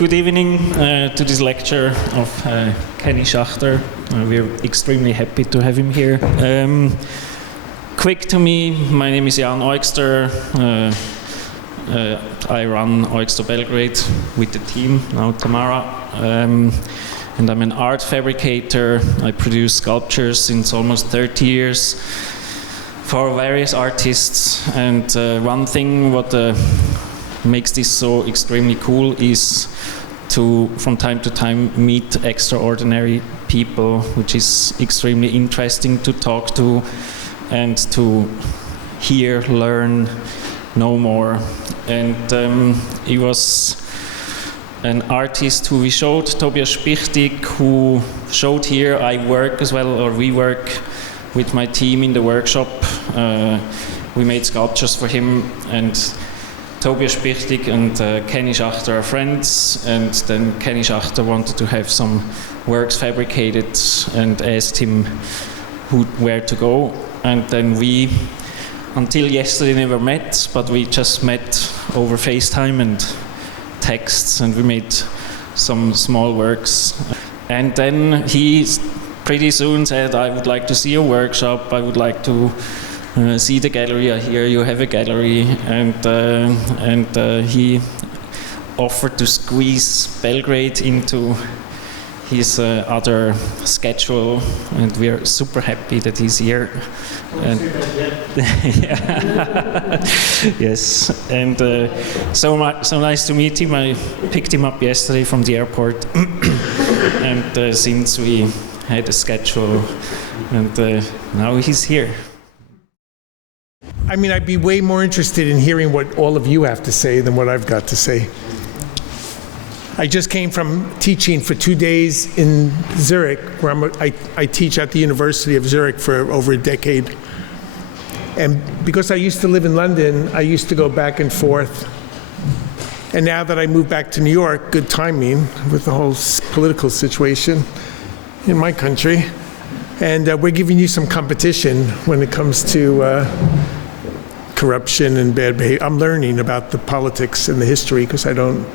good evening to this lecture of Kenny Schachter. We're extremely happy to have him here. Quick to me, my name is Eugster. I run Eugster Belgrade with the team, now Tamara. And I'm an art fabricator. I produce sculptures since almost 30 years for various artists. And one thing what makes this so extremely cool is to, from time to time, meet extraordinary people, which is extremely interesting to talk to and to hear, learn, know more. And he was an artist who we showed, Tobias Spichtig, who showed here. I work as well, or we work with my team in the workshop. We made sculptures for him, and Tobias Spichtig and Kenny Schachter are friends, and then Kenny Schachter wanted to have some works fabricated and asked him where to go. And then we, until yesterday, never met, but we just met over FaceTime and texts, and we made some small works. And then he pretty soon said, I would like to see a workshop, I would like to see the gallery. I hear you have a gallery, and he offered to squeeze Belgrade into his other schedule, and we are super happy that he's here. And yes, and so nice to meet him. I picked him up yesterday from the airport, and since we had a schedule, and now he's here. I mean, I'd be way more interested in hearing what all of you have to say than what I've got to say. I just came from teaching for 2 days in Zurich, where I teach at the University of Zurich for over a decade. And because I used to live in London, I used to go back and forth. And now that I moved back to New York, good timing with the whole political situation in my country. And we're giving you some competition when it comes to corruption and bad behavior. I'm learning about the politics and the history because I don't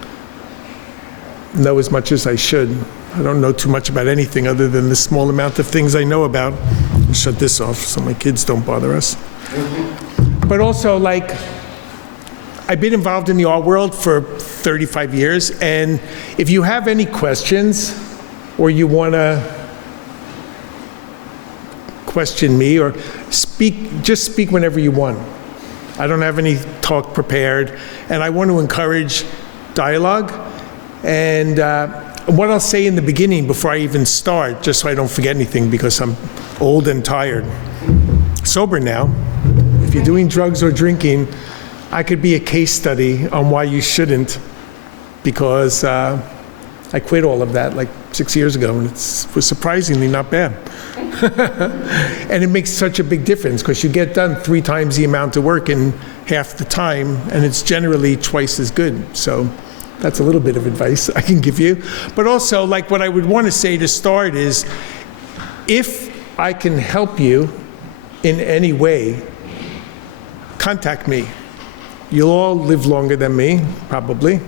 know as much as I should. I don't know too much about anything other than the small amount of things I know about. I'll shut this off so my kids don't bother us. But also, like, I've been involved in the art world for 35 years, and if you have any questions or you want to question me or speak, just speak whenever you want. I don't have any talk prepared, and I want to encourage dialogue. And what I'll say in the beginning before I even start, just so I don't forget anything because I'm old and tired. Sober now. If you're doing drugs or drinking, I could be a case study on why you shouldn't, because I quit all of that like 6 years ago, and it was surprisingly not bad. And it makes such a big difference because you get done 3 times the amount of work in half the time, and it's generally twice as good. So that's a little bit of advice I can give you. But also, like, what I would want to say to start is, if I can help you in any way, contact me. You'll all live longer than me, probably.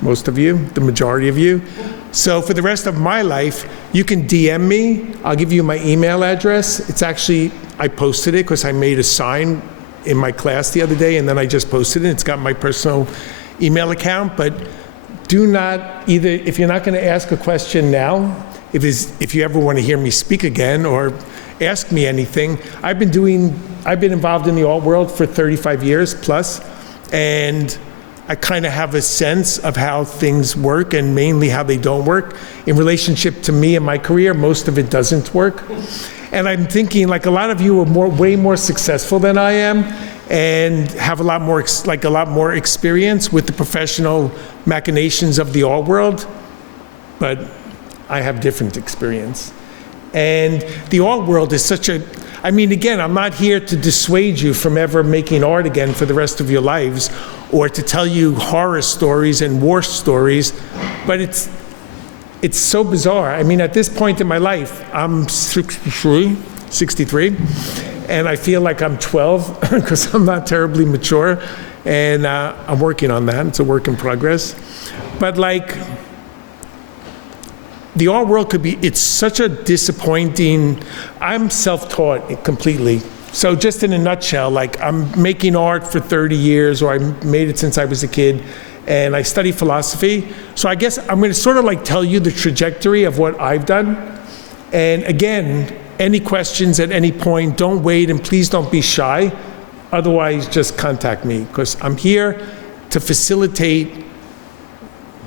Most of you, the majority of you. So for the rest of my life, you can DM me. I'll give you my email address. It's actually, I posted it because I made a sign in my class the other day, and then I just posted it. It's got my personal email account. But do not either, if you're not going to ask a question now, if you ever want to hear me speak again or ask me anything, I've been involved in the art world for 35 years plus, and I kind of have a sense of how things work and mainly how they don't work. In relationship to me and my career, most of it doesn't work. And I'm thinking, like, a lot of you are way more successful than I am and have a lot more experience with the professional machinations of the art world, but I have different experience. And the art world is such a, I mean, again, I'm not here to dissuade you from ever making art again for the rest of your lives, or to tell you horror stories and war stories, but it's so bizarre. I mean, at this point in my life, I'm 63, and I feel like I'm 12 because I'm not terribly mature, and I'm working on that. It's a work in progress. But like, the art world could be, it's such a disappointing, I'm self-taught completely. So just in a nutshell, like I'm making art for 30 years, or I made it since I was a kid, and I study philosophy. So I guess I'm gonna sort of like tell you the trajectory of what I've done. And again, any questions at any point, don't wait, and please don't be shy. Otherwise, just contact me, because I'm here to facilitate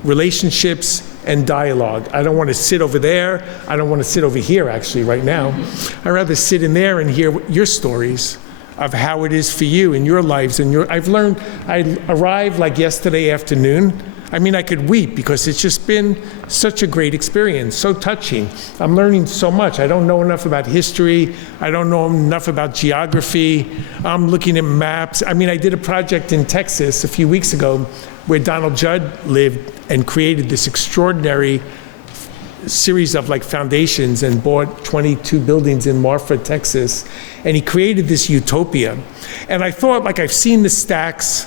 relationships and dialogue. I don't want to sit over there. I don't want to sit over here, actually, right now. I'd rather sit in there and hear your stories of how it is for you in your lives. And I've learned, I arrived like yesterday afternoon. I mean, I could weep because it's just been such a great experience, so touching. I'm learning so much. I don't know enough about history. I don't know enough about geography. I'm looking at maps. I mean, I did a project in Texas a few weeks ago where Donald Judd lived and created this extraordinary series of like foundations and bought 22 buildings in Marfa, Texas. And he created this utopia. And I thought, like, I've seen the stacks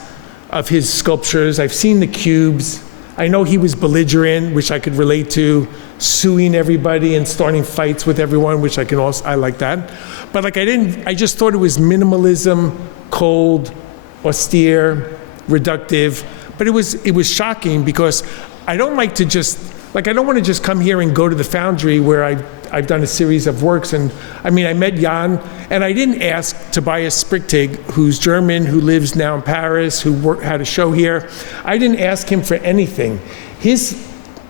of his sculptures. I've seen the cubes. I know he was belligerent, which I could relate to, suing everybody and starting fights with everyone, which I like that. But like I just thought it was minimalism, cold, austere, reductive. But it was shocking because I don't like to just, like I don't want to just come here and go to the foundry where I've done a series of works. And I mean, I met Jan, and I didn't ask Tobias Sprichtig, who's German, who lives now in Paris, who had a show here. I didn't ask him for anything. His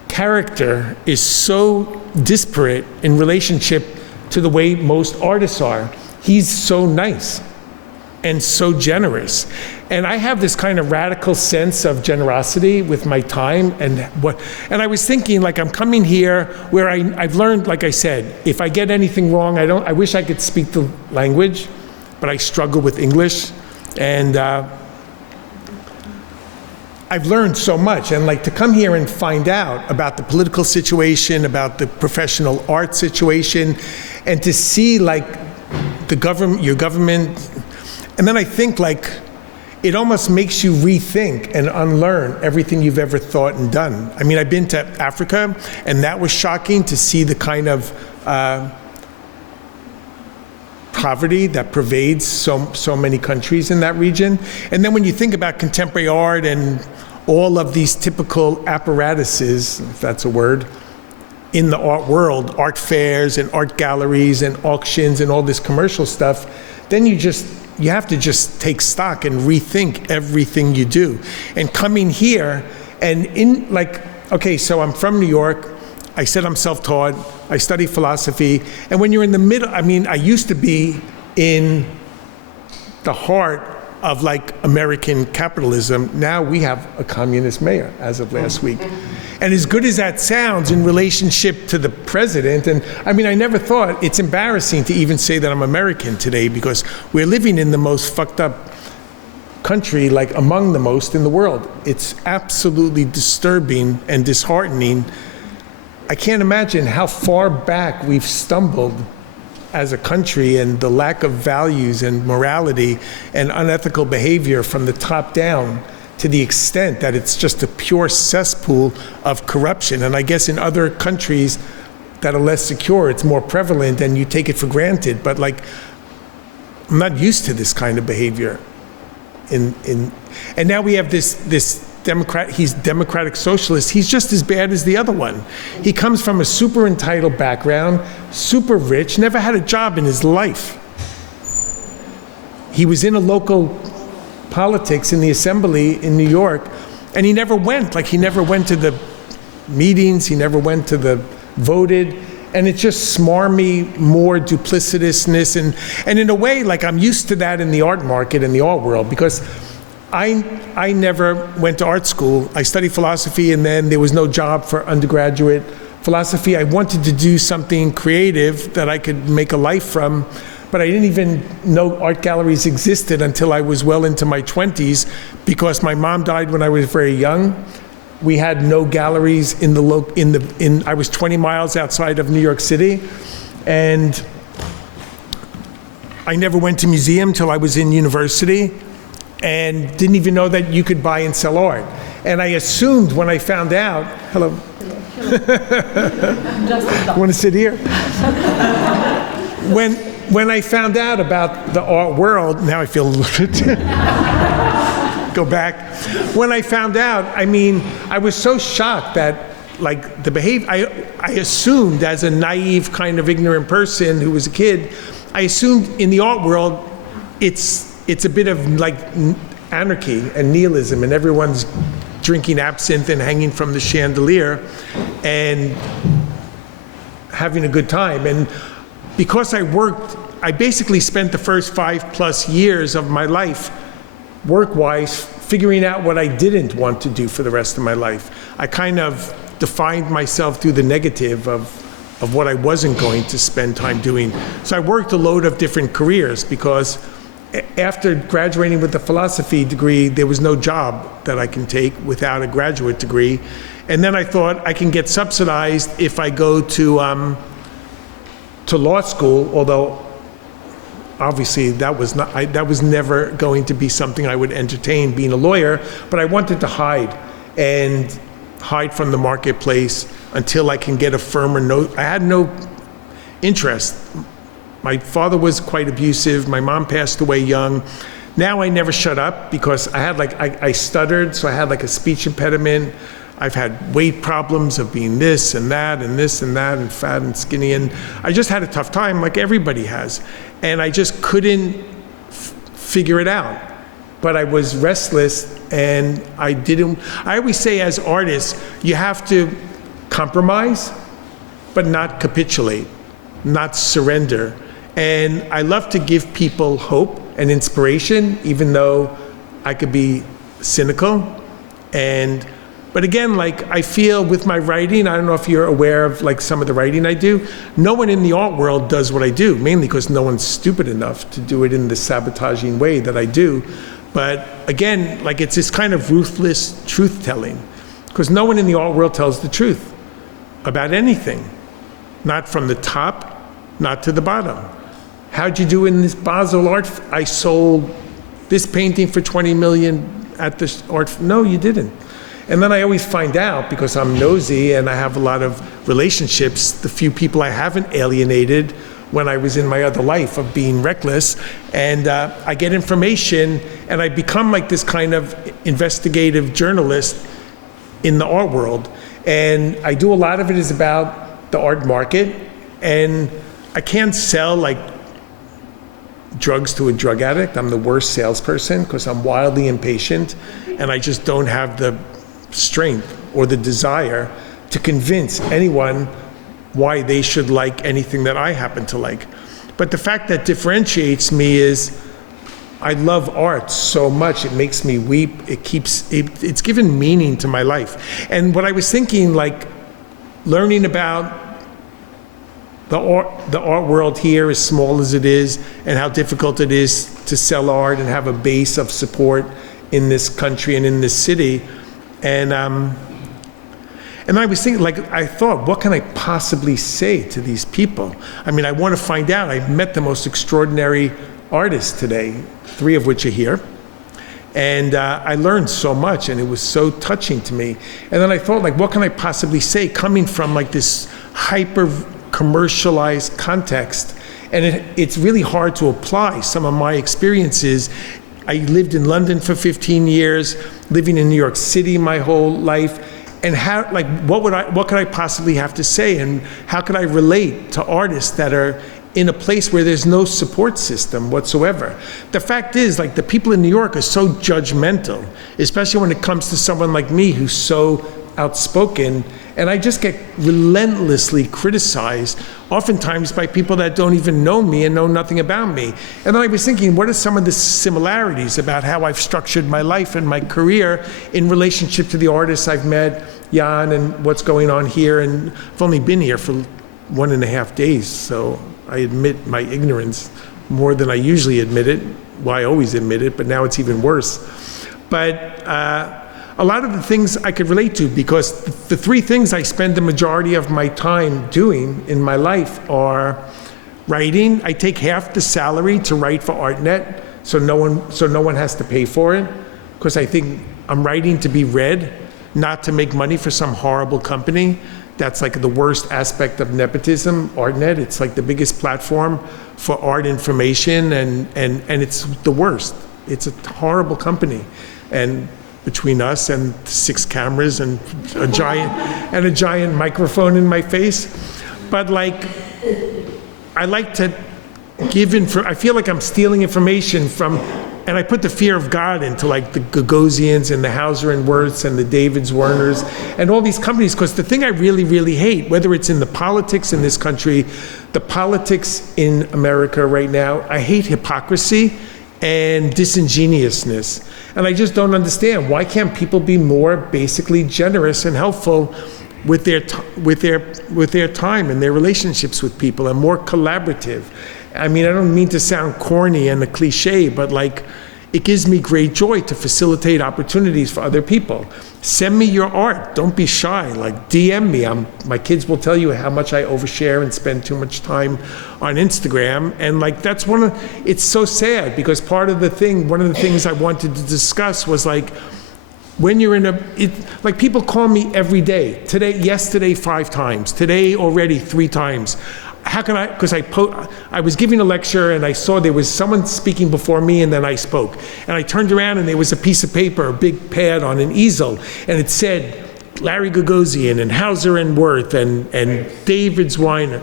character is so disparate in relationship to the way most artists are. He's so nice and so generous. And I have this kind of radical sense of generosity with my time and I was thinking, like, I'm coming here where I've learned, like I said, if I get anything wrong, I wish I could speak the language, but I struggle with English. And I've learned so much, and like to come here and find out about the political situation, about the professional art situation, and to see like the government, your government, and then I think like, it almost makes you rethink and unlearn everything you've ever thought and done. I mean, I've been to Africa, and that was shocking to see the kind of poverty that pervades so many countries in that region. And then when you think about contemporary art and all of these typical apparatuses, if that's a word, in the art world, art fairs and art galleries and auctions and all this commercial stuff, then you have to just take stock and rethink everything you do. And coming here, and in like, okay, so I'm from New York, I said I'm self-taught, I study philosophy, and when you're in the middle, I mean, I used to be in the heart of like American capitalism. Now we have a communist mayor as of last week. And as good as that sounds in relationship to the president, and I mean, I never thought, it's embarrassing to even say that I'm American today because we're living in the most fucked up country, like among the most in the world. It's absolutely disturbing and disheartening. I can't imagine how far back we've stumbled as a country, and the lack of values and morality and unethical behavior from the top down, to the extent that it's just a pure cesspool of corruption. And I guess in other countries that are less secure, it's more prevalent and you take it for granted. But like, I'm not used to this kind of behavior. And now we have this Democrat, he's democratic socialist. He's just as bad as the other one. He comes from a super entitled background, super rich, never had a job in his life. He was in a local politics in the assembly in New York, and he never went. Like, he never went to the meetings, he never went to the voted, and it's just smarmy, more duplicitousness, and in a way, like, I'm used to that in the art market and the art world, because I never went to art school. I studied philosophy, and then there was no job for undergraduate philosophy. I wanted to do something creative that I could make a life from, but I didn't even know art galleries existed until I was well into my 20s, because my mom died when I was very young. We had no galleries I was 20 miles outside of New York City, and I never went to museum till I was in university, and didn't even know that you could buy and sell art. And I assumed when I found out, hello. Want to sit here? When I found out about the art world, now I feel a little bit, go back. When I found out, I mean, I was so shocked that like the behavior, I assumed as a naive kind of ignorant person who was a kid, I assumed in the art world, it's a bit of like anarchy and nihilism, and everyone's drinking absinthe and hanging from the chandelier and having a good time. And because I basically spent the first 5+ years of my life work-wise figuring out what I didn't want to do for the rest of my life. I kind of defined myself through the negative of what I wasn't going to spend time doing. So I worked a load of different careers because after graduating with a philosophy degree, there was no job that I can take without a graduate degree. And then I thought I can get subsidized if I go to law school, although obviously that was never going to be something I would entertain, being a lawyer, but I wanted to hide from the marketplace until I can get a firmer note. I had no interest. My father was quite abusive. My mom passed away young. Now I never shut up because I had I stuttered, so I had like a speech impediment. I've had weight problems of being this and that and this and that and fat and skinny, and I just had a tough time like everybody has. And I just couldn't figure it out. But I was restless and I always say as artists, you have to compromise, but not capitulate, not surrender. And I love to give people hope and inspiration, even though I could be cynical. But again, like I feel with my writing, I don't know if you're aware of like some of the writing I do, no one in the art world does what I do, mainly because no one's stupid enough to do it in the sabotaging way that I do. But again, like it's this kind of ruthless truth-telling, because no one in the art world tells the truth about anything, not from the top, not to the bottom. How'd you do in this Basel art? I sold this painting for 20 million at this art. No, you didn't. And then I always find out, because I'm nosy and I have a lot of relationships, the few people I haven't alienated when I was in my other life of being reckless, and I get information and I become like this kind of investigative journalist in the art world. And I do a lot of it is about the art market, and I can't sell like drugs to a drug addict. I'm the worst salesperson because I'm wildly impatient and I just don't have the strength or the desire to convince anyone why they should like anything that I happen to like. But the fact that differentiates me is I love art so much. It makes me weep. It's given meaning to my life. And what I was thinking, like learning about the art world here, as small as it is, and how difficult it is to sell art and have a base of support in this country and in this city. And I was thinking, like, I thought, what can I possibly say to these people? I mean, I want to find out. I met the most extraordinary artists today, 3 of which are here. And I learned so much, and it was so touching to me. And then I thought, like, what can I possibly say coming from, like, this hyper-commercialized context? And it's really hard to apply some of my experiences. I lived in London for 15 years, living in New York City my whole life, and how, like, what could I possibly have to say, and how could I relate to artists that are in a place where there's no support system whatsoever? The fact is, like, the people in New York are so judgmental, especially when it comes to someone like me who's so outspoken, and I just get relentlessly criticized, oftentimes by people that don't even know me and know nothing about me. And then I was thinking, what are some of the similarities about how I've structured my life and my career in relationship to the artists I've met, Jan, and what's going on here? And I've only been here for 1.5 days, so I admit my ignorance more than I usually admit it. Well, I always admit it, but now it's even worse. But a lot of the things I could relate to, because the 3 things I spend the majority of my time doing in my life are writing. I take half the salary to write for ArtNet, so no one has to pay for it, because I think I'm writing to be read, not to make money for some horrible company. That's like the worst aspect of nepotism, ArtNet. It's like the biggest platform for art information, and it's the worst. It's a horrible company. And between us and 6 cameras and a giant microphone in my face. But like, I like to give I feel like I'm stealing information from, and I put the fear of God into like the Gagosians and the Hauser and Wirths and the Davids Werners and all these companies, because the thing I really, really hate, whether it's in the politics in this country, the politics in America right now, I hate hypocrisy and disingenuousness. And I just don't understand, why can't people be more basically generous and helpful with their time and their relationships with people, and more collaborative? I mean, I don't mean to sound corny and a cliche, but like, it gives me great joy to facilitate opportunities for other people. Send me your art. Don't be shy. Like, DM me. My kids will tell you how much I overshare and spend too much time on Instagram. And like, that's it's so sad, because one of the things I wanted to discuss was like, when you're like, people call me every day. Yesterday 5 times. Today already 3 times. How can because I was giving a lecture and I saw there was someone speaking before me, and then I spoke. And I turned around and there was a piece of paper, a big pad on an easel, and it said Larry Gagosian and Hauser and Wirth and David's Werner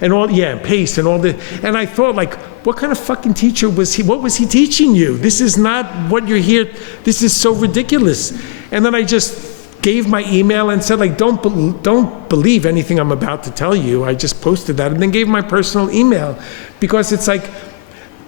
and all, Pace and all the, and I thought, like, what kind of fucking teacher was he? What was he teaching you? This is not what you're here, this is so ridiculous. And then I just gave my email and said, like, don't believe anything I'm about to tell you. I just posted that and then gave my personal email, because it's like,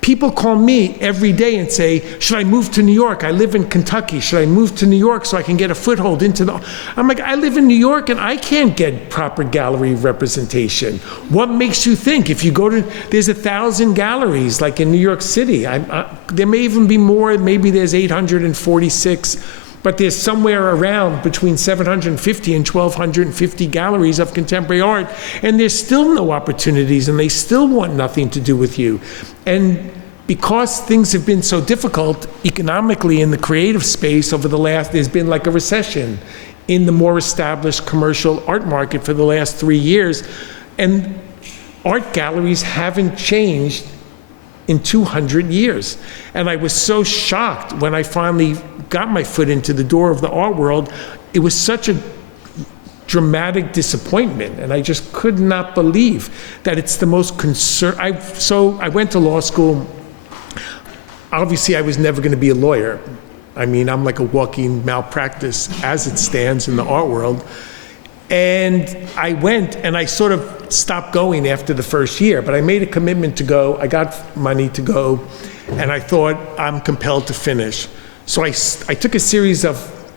people call me every day and say, should I move to New York? I live in Kentucky. Should I move to New York so I can get a foothold into the... I'm like, I live in New York and I can't get proper gallery representation. What makes you think? If you go to... There's 1,000 galleries, like in New York City. There may even be more. Maybe there's 846. But there's somewhere around between 750 and 1,250 galleries of contemporary art, and there's still no opportunities, and they still want nothing to do with you. And because things have been so difficult economically in the creative space there's been like a recession in the more established commercial art market for the last 3 years, and art galleries haven't changed in 200 years. And I was so shocked when I finally got my foot into the door of the art world. It was such a dramatic disappointment, and I just could not believe that it's the most So I went to law school. Obviously, I was never going to be a lawyer. I mean, I'm like a walking malpractice as it stands in the art world. And I went, and I sort of stopped going after the first year, but I made a commitment to go. I got money to go, and I thought, I'm compelled to finish. So I took a series of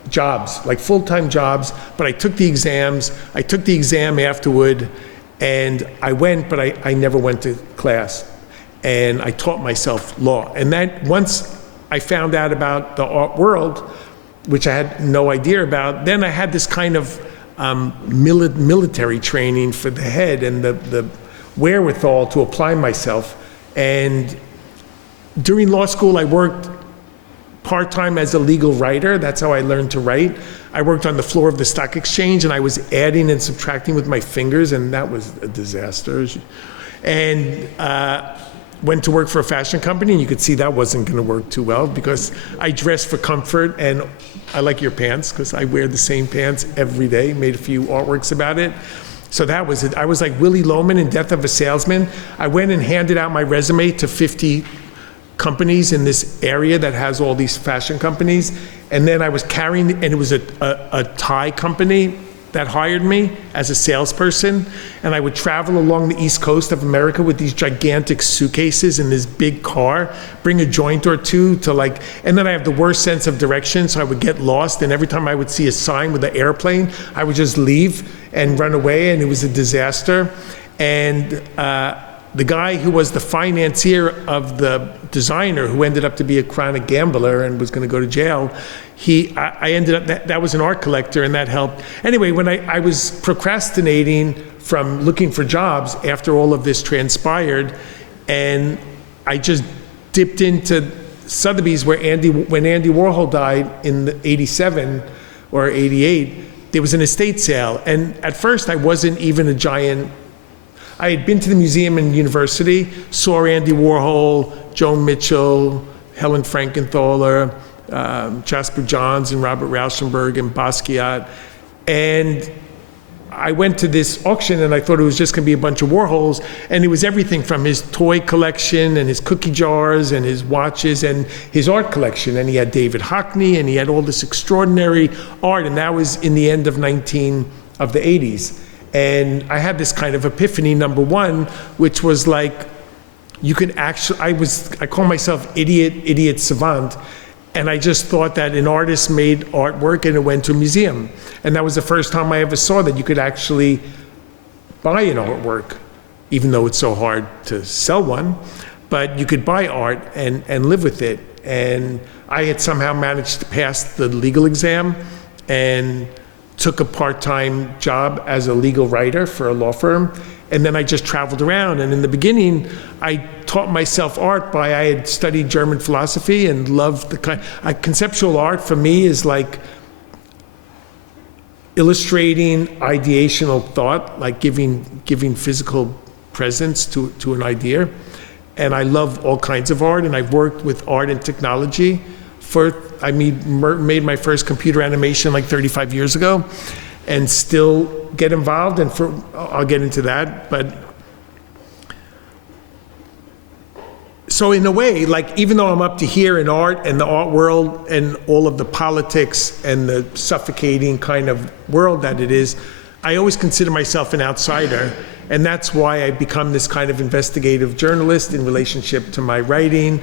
jobs, like full-time jobs, but I took the exams. I took the exam afterward, and I went, but I never went to class. And I taught myself law. And that, once I found out about the art world, which I had no idea about, then I had this kind of military training for the head and the wherewithal to apply myself. And during law school, I worked part-time as a legal writer. That's how I learned to write. I worked on the floor of the stock exchange, and I was adding and subtracting with my fingers, and that was a disaster. And went to work for a fashion company, and you could see that wasn't going to work too well, because I dressed for comfort, and I like your pants, because I wear the same pants every day, made a few artworks about it. So that was it. I was like Willie Loman in Death of a Salesman. I went and handed out my resume to 50 companies in this area that has all these fashion companies, and then I was carrying, and it was a tie company that hired me as a salesperson, and I would travel along the East Coast of America with these gigantic suitcases in this big car, bring a joint or two to like, and then I have the worst sense of direction, so I would get lost, and every time I would see a sign with an airplane, I would just leave and run away, and it was a disaster. And the guy who was the financier of the designer, who ended up to be a chronic gambler and was going to go to jail, I ended up, that was an art collector, and that helped. Anyway, when I was procrastinating from looking for jobs after all of this transpired, and I just dipped into Sotheby's, when Andy Warhol died in '87 or '88, there was an estate sale. And at first, I wasn't even a giant. I had been to the museum and university, saw Andy Warhol, Joan Mitchell, Helen Frankenthaler, Jasper Johns and Robert Rauschenberg and Basquiat. And I went to this auction and I thought it was just going to be a bunch of Warhols, and it was everything from his toy collection and his cookie jars and his watches and his art collection. And he had David Hockney and he had all this extraordinary art, and that was in the end of the 80s. And I had this kind of epiphany, number one, which was like, you could actually, I call myself idiot savant. And I just thought that an artist made artwork and it went to a museum. And that was the first time I ever saw that you could actually buy an artwork, even though it's so hard to sell one. But you could buy art and live with it. And I had somehow managed to pass the legal exam and took a part-time job as a legal writer for a law firm. And then I just traveled around. And in the beginning, I taught myself art I had studied German philosophy and loved conceptual art for me is like illustrating ideational thought, like giving physical presence to an idea. And I love all kinds of art, and I've worked with art and technology. I made my first computer animation like 35 years ago, and still get involved, and I'll get into that. But so in a way, like, even though I'm up to here in art and the art world and all of the politics and the suffocating kind of world that it is, I always consider myself an outsider. And that's why I become this kind of investigative journalist in relationship to my writing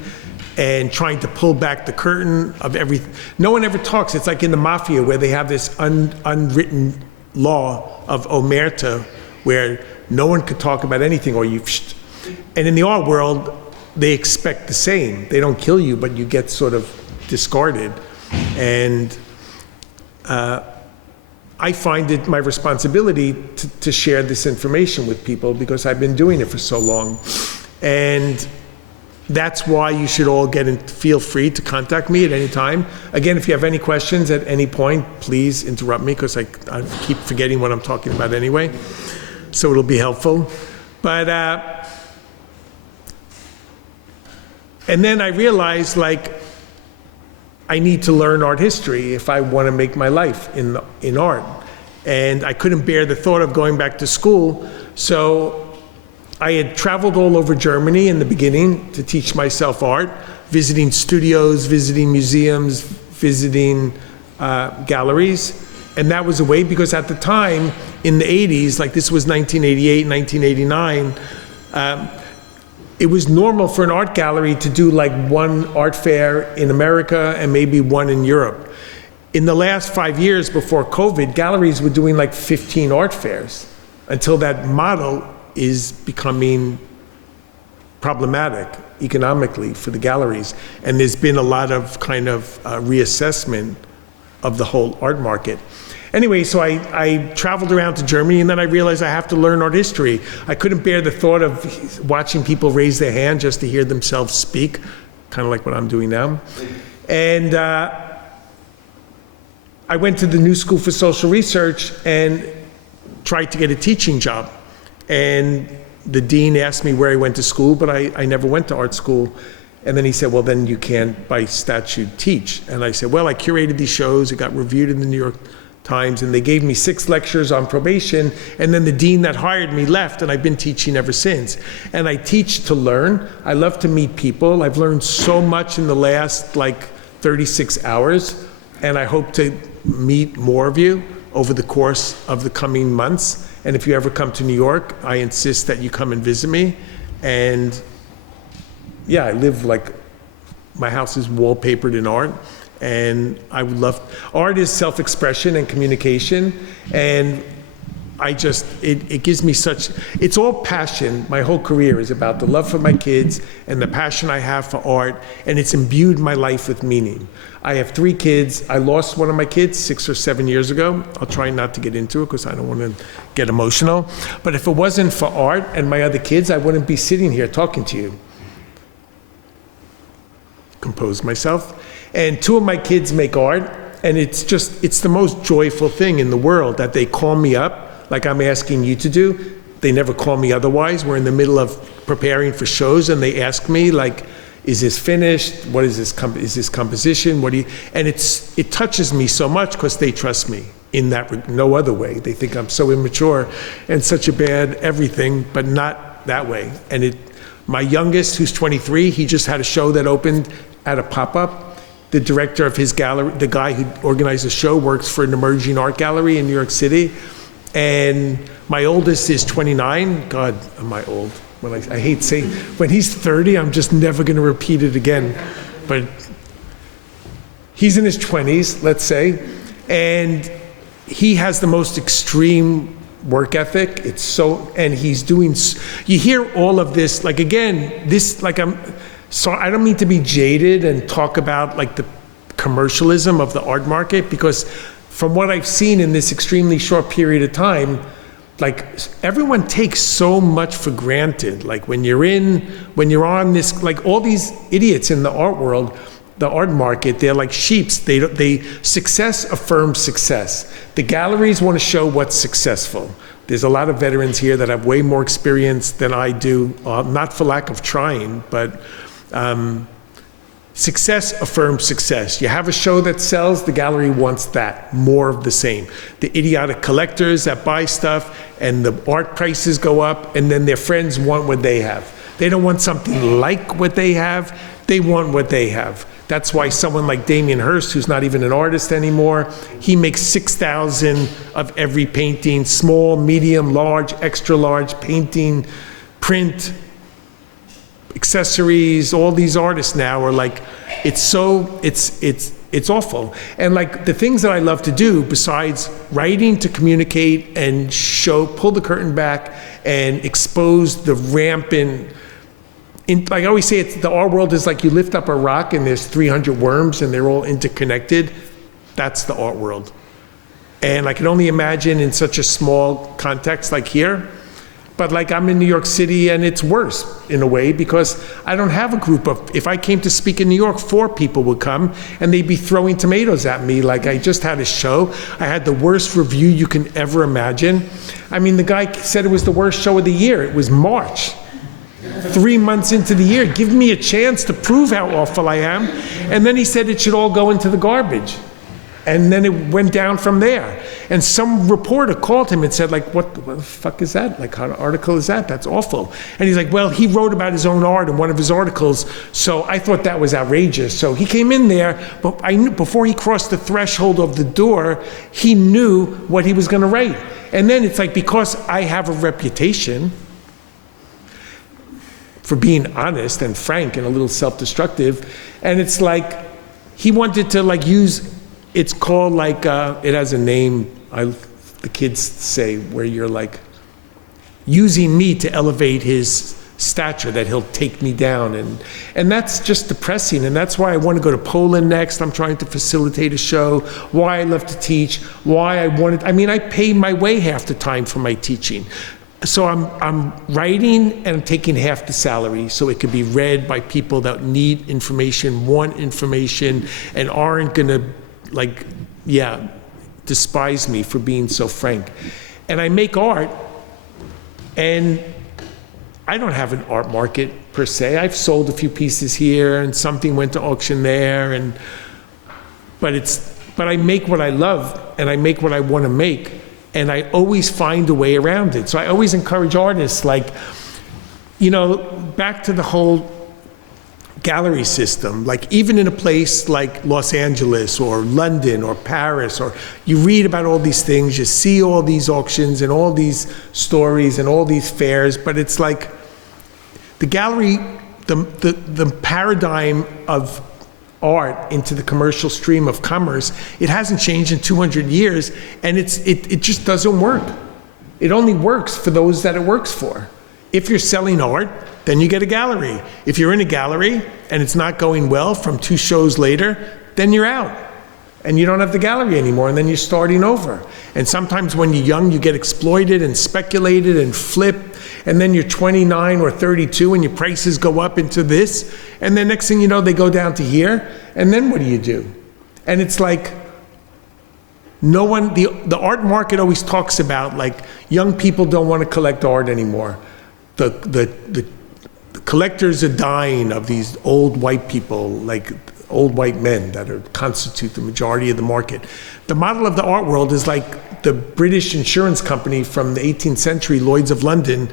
and trying to pull back the curtain of everything. No one ever talks. It's like in the mafia where they have this unwritten law of omerta where no one could talk about anything, or you. And in the art world, they expect the same. They don't kill you, but you get sort of discarded. And I find it my responsibility to share this information with people because I've been doing it for so long. And that's why you should all feel free to contact me at any time. Again, if you have any questions at any point, please interrupt me because I keep forgetting what I'm talking about anyway. So it'll be helpful. But, and then I realized, like, I need to learn art history if I want to make my life in art. And I couldn't bear the thought of going back to school. So I had traveled all over Germany in the beginning to teach myself art, visiting studios, visiting museums, visiting galleries. And that was a way, because at the time, in the 80s, like this was 1988, 1989, it was normal for an art gallery to do like one art fair in America and maybe one in Europe. In the last 5 years before COVID, galleries were doing like 15 art fairs until that model is becoming problematic economically for the galleries. And there's been a lot of kind of reassessment of the whole art market. Anyway, so I traveled around to Germany, and then I realized I have to learn art history. I couldn't bear the thought of watching people raise their hand just to hear themselves speak, kind of like what I'm doing now. And I went to the New School for Social Research and tried to get a teaching job. And the dean asked me where I went to school, but I never went to art school. And then he said, well, then you can't, by statute, teach. And I said, well, I curated these shows. It got reviewed in the New York Times, and they gave me 6 lectures on probation. And then the dean that hired me left, and I've been teaching ever since. And I teach to learn. I love to meet people. I've learned so much in the last, 36 hours. And I hope to meet more of you over the course of the coming months. And if you ever come to New York, I insist that you come and visit me. And yeah, I live my house is wallpapered in art. And I would love, art is self-expression and communication. And it gives me it's all passion. My whole career is about the love for my kids and the passion I have for art, and it's imbued my life with meaning. I have 3 kids. I lost one of my kids 6 or 7 years ago. I'll try not to get into it because I don't want to get emotional. But if it wasn't for art and my other kids, I wouldn't be sitting here talking to you. compose myself. And 2 of my kids make art, and it's the most joyful thing in the world that they call me up, like I'm asking you to do. They never call me otherwise. We're in the middle of preparing for shows, and they ask me, like, is this finished? What is this? Is this composition? What do you? And it touches me so much because they trust me in that no other way. They think I'm so immature and such a bad everything, but not that way. And my youngest, who's 23, he just had a show that opened at a pop-up. The director of his gallery, the guy who organized the show, works for an emerging art gallery in New York City. And my oldest is 29. God, am I old? I hate saying, when he's 30, I'm just never going to repeat it again. But he's in his 20s, let's say, and he has the most extreme work ethic. And he's doing, you hear all of this, like, again, this, like, so I don't mean to be jaded and talk about, like, the commercialism of the art market, because from what I've seen in this extremely short period of time, like, everyone takes so much for granted. Like, when you're on this, like, all these idiots in the art world, the art market, they're like sheeps. Success affirms success. The galleries want to show what's successful. There's a lot of veterans here that have way more experience than I do, not for lack of trying, but success affirms success. You have a show that sells, the gallery wants that, more of the same. The idiotic collectors that buy stuff and the art prices go up, and then their friends want what they have. They don't want something like what they have, they want what they have. That's why someone like Damien Hirst, who's not even an artist anymore, he makes 6,000 of every painting, small, medium, large, extra large painting, print, accessories. All these artists now are like, it's awful. And like, the things that I love to do besides writing to communicate and pull the curtain back and expose the rampant, like I always say, the art world is like you lift up a rock and there's 300 worms and they're all interconnected. That's the art world. And I can only imagine in such a small context like here. But like, I'm in New York City and it's worse in a way, because I don't have a group of, if I came to speak in New York, 4 people would come and they'd be throwing tomatoes at me. Like, I just had a show. I had the worst review you can ever imagine. I mean, the guy said it was the worst show of the year. It was March. 3 months into the year. Give me a chance to prove how awful I am. And then he said it should all go into the garbage. And then it went down from there. And some reporter called him and said, like, what the fuck is that? Like, what article is that? That's awful. And he's like, well, he wrote about his own art in one of his articles, so I thought that was outrageous. So he came in there, but I knew before he crossed the threshold of the door, he knew what he was going to write. And then it's like, because I have a reputation for being honest and frank and a little self-destructive, and it's like, he wanted to like use, it's called like, it has a name, the kids say, where you're like using me to elevate his stature, that he'll take me down, and that's just depressing. And that's why I want to go to Poland next. I'm trying to facilitate a show, why I love to teach, why I mean, I pay my way half the time for my teaching. So I'm writing and I'm taking half the salary so it could be read by people that need information, want information, and aren't gonna like, despise me for being so frank. And I make art, and I don't have an art market per se. I've sold a few pieces here and something went to auction there, but I make what I love and I make what I want to make. And I always find a way around it. So I always encourage artists, like, back to the whole gallery system, like even in a place like Los Angeles or London or Paris, or you read about all these things, you see all these auctions and all these stories and all these fairs, but it's like the gallery, the paradigm of art into the commercial stream of commerce, it hasn't changed in 200 years, and it just doesn't work. It only works for those that it works for. If you're selling art, then you get a gallery. If you're in a gallery and it's not going well from 2 shows later, then you're out. and you don't have the gallery anymore, and then you're starting over. And sometimes when you're young, you get exploited and speculated and flipped, and then you're 29 or 32 and your prices go up into this, and then next thing you know, they go down to here, and then what do? And it's like, no one, the art market always talks about like young people don't want to collect art anymore. The collectors are dying of these old white people, like old white men that constitute the majority of the market. The model of the art world is like the British insurance company from the 18th century, Lloyd's of London,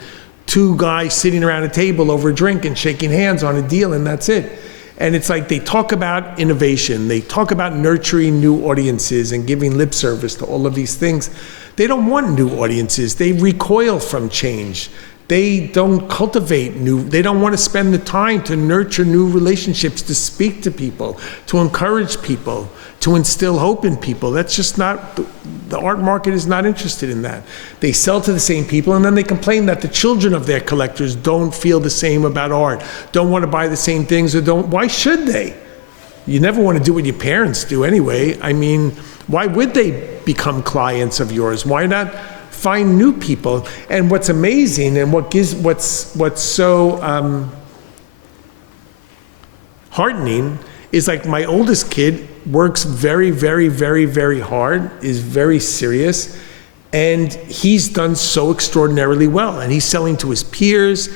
two guys sitting around a table over a drink and shaking hands on a deal, and that's it. And it's like they talk about innovation, they talk about nurturing new audiences and giving lip service to all of these things. They don't want new audiences, they recoil from change. They don't cultivate they don't want to spend the time to nurture new relationships, to speak to people, to encourage people, to instill hope in people. That's just not, the art market is not interested in that. They sell to the same people, and then they complain that the children of their collectors don't feel the same about art, don't want to buy the same things, or why should they? You never want to do what your parents do anyway. I mean, why would they become clients of yours? Why not find new people? And what's amazing and what's so heartening is like my oldest kid works very, very, very, very hard, is very serious, and he's done so extraordinarily well. And he's selling to his peers,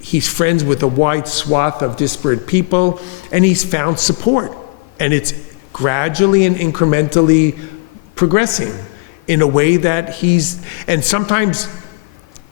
he's friends with a wide swath of disparate people, and he's found support. And it's gradually and incrementally progressing in a way that and sometimes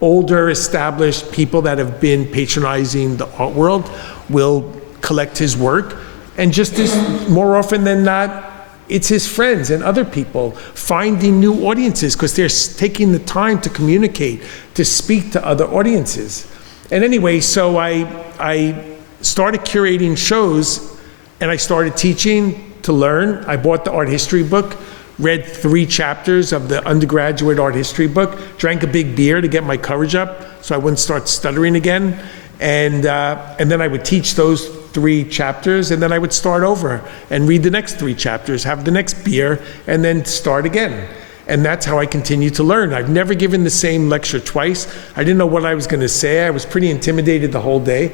older established people that have been patronizing the art world will collect his work, and just as more often than not, it's his friends and other people finding new audiences because they're taking the time to communicate, to speak to other audiences. And anyway, so I started curating shows, and I started teaching to learn. I bought the art history book, read 3 chapters of the undergraduate art history book, drank a big beer to get my courage up so I wouldn't start stuttering again. And then I would teach those 3 chapters, and then I would start over and read the next 3 chapters, have the next beer, and then start again. And that's how I continue to learn. I've never given the same lecture twice. I didn't know what I was going to say. I was pretty intimidated the whole day.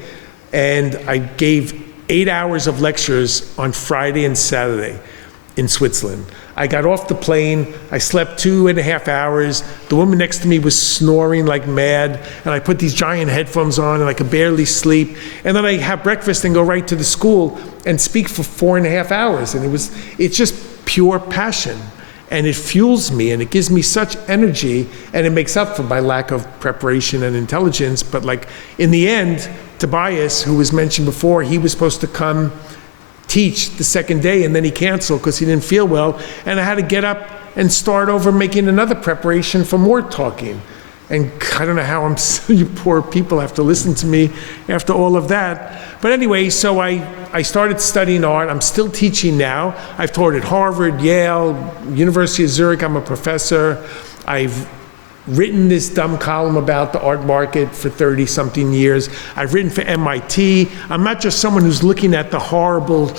And I gave 8 hours of lectures on Friday and Saturday in Switzerland. I got off the plane, I slept 2.5 hours, the woman next to me was snoring like mad, and I put these giant headphones on and I could barely sleep, and then I have breakfast and go right to the school and speak for 4.5 hours, and it's just pure passion, and it fuels me, and it gives me such energy, and it makes up for my lack of preparation and intelligence. But like in the end, Tobias, who was mentioned before, he was supposed to come teach the second day, and then he canceled because he didn't feel well, and I had to get up and start over making another preparation for more talking. And I don't know how you poor people have to listen to me after all of that. But anyway, so I started studying art. I'm still teaching now. I've taught at Harvard, Yale, University of Zurich. I'm a professor. I've written this dumb column about the art market for 30-something years. I've written for MIT. I'm not just someone who's looking at the horrible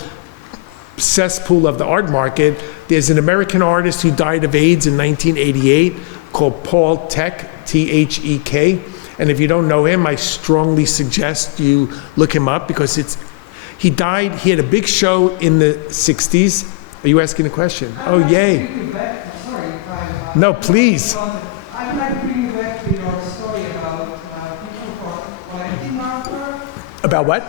cesspool of the art market. There's an American artist who died of AIDS in 1988 called Paul Thek, T-H-E-K. And if you don't know him, I strongly suggest you look him up because he died, he had a big show in the 60s. Are you asking a question? Oh, yay. No, please. I'd like to bring you back to your story about people collecting artwork. About what?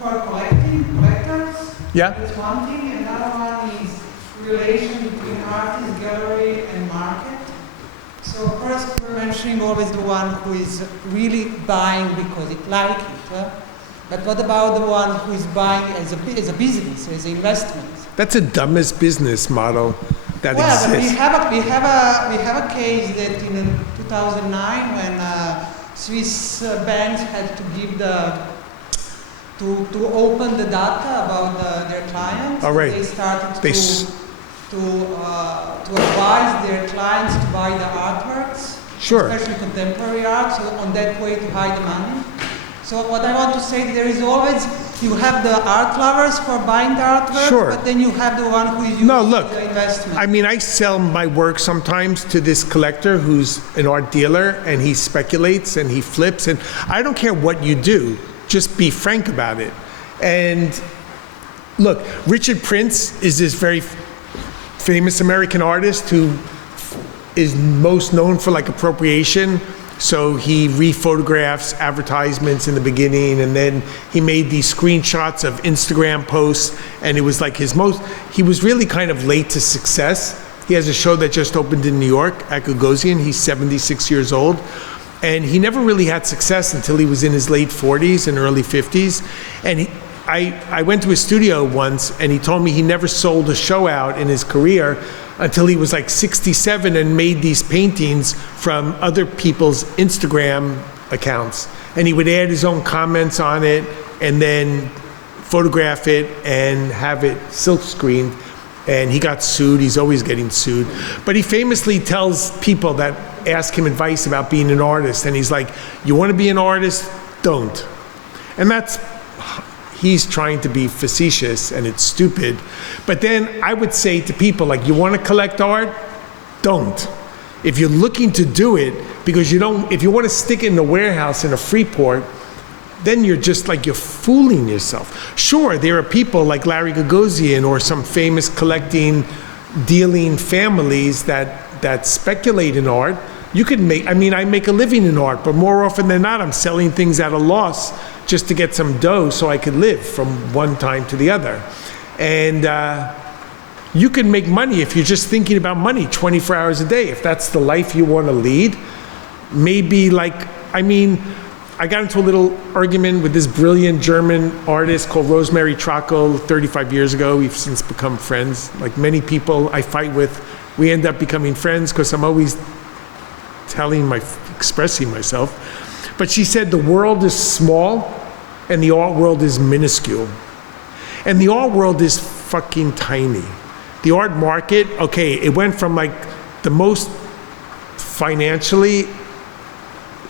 For collectors. Yeah. That's one thing. Another one is relation between artist, gallery, and market. So first, we're mentioning always the one who is really buying because it like it. But what about the one who is buying as a business, as an investment? That's the dumbest business model that exists. But we have a case that in 2009 when Swiss banks had to give to open the data about their clients. All right. They started to advise their clients to buy the artworks, sure, especially contemporary art, so on that way to hide the money. So what I want to say, there is always you have the art lovers for buying the artwork, Sure. but then you have the one who is using No, look, the investment. I mean, I sell my work sometimes to this collector who's an art dealer, and he speculates and he flips, and I don't care what you do, just be frank about it. And look, Richard Prince is this very famous American artist who is most known for like appropriation. So he rephotographs advertisements in the beginning, and then he made these screenshots of Instagram posts, and it was like he was really kind of late to success. He has a show that just opened in New York at Gagosian. He's 76 years old, and he never really had success until he was in his late 40s and early 50s. And I went to his studio once, and he told me he never sold a show out in his career until he was like 67 and made these paintings from other people's Instagram accounts. And he would add his own comments on it and then photograph it and have it silk screened. And he got sued. He's always getting sued. But he famously tells people that ask him advice about being an artist, and he's like, you want to be an artist? Don't. And he's trying to be facetious, and it's stupid. But then I would say to people, like, you want to collect art? Don't. If you're looking to do it, because if you want to stick it in a warehouse in a Freeport, then you're just like, you're fooling yourself. Sure, there are people like Larry Gagosian or some famous dealing families that speculate in art. You could I make a living in art, but more often than not, I'm selling things at a loss just to get some dough so I could live from one time to the other. And you can make money if you're just thinking about money 24 hours a day. If that's the life you want to lead, maybe I got into a little argument with this brilliant German artist called Rosemary Trockel 35 years ago. We've since become friends. Like many people I fight with, we end up becoming friends because I'm always expressing myself. But she said the world is small and the art world is minuscule. And the art world is fucking tiny. The art market, okay, it went from like the most financially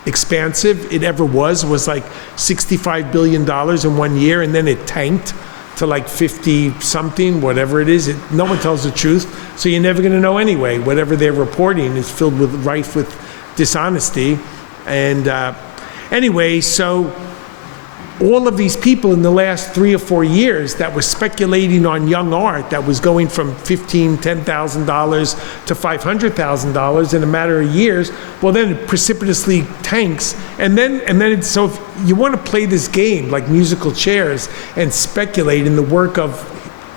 expansive it ever was like $65 billion in 1 year, and then it tanked to like 50 something, whatever it is. No one tells the truth, so you're never gonna know anyway. Whatever they're reporting is rife with dishonesty. And anyway, so all of these people in the last 3 or 4 years that were speculating on young art that was going from $15,000, $10,000 to $500,000 in a matter of years, well, then it precipitously tanks. And then so if you want to play this game like musical chairs and speculate in the work of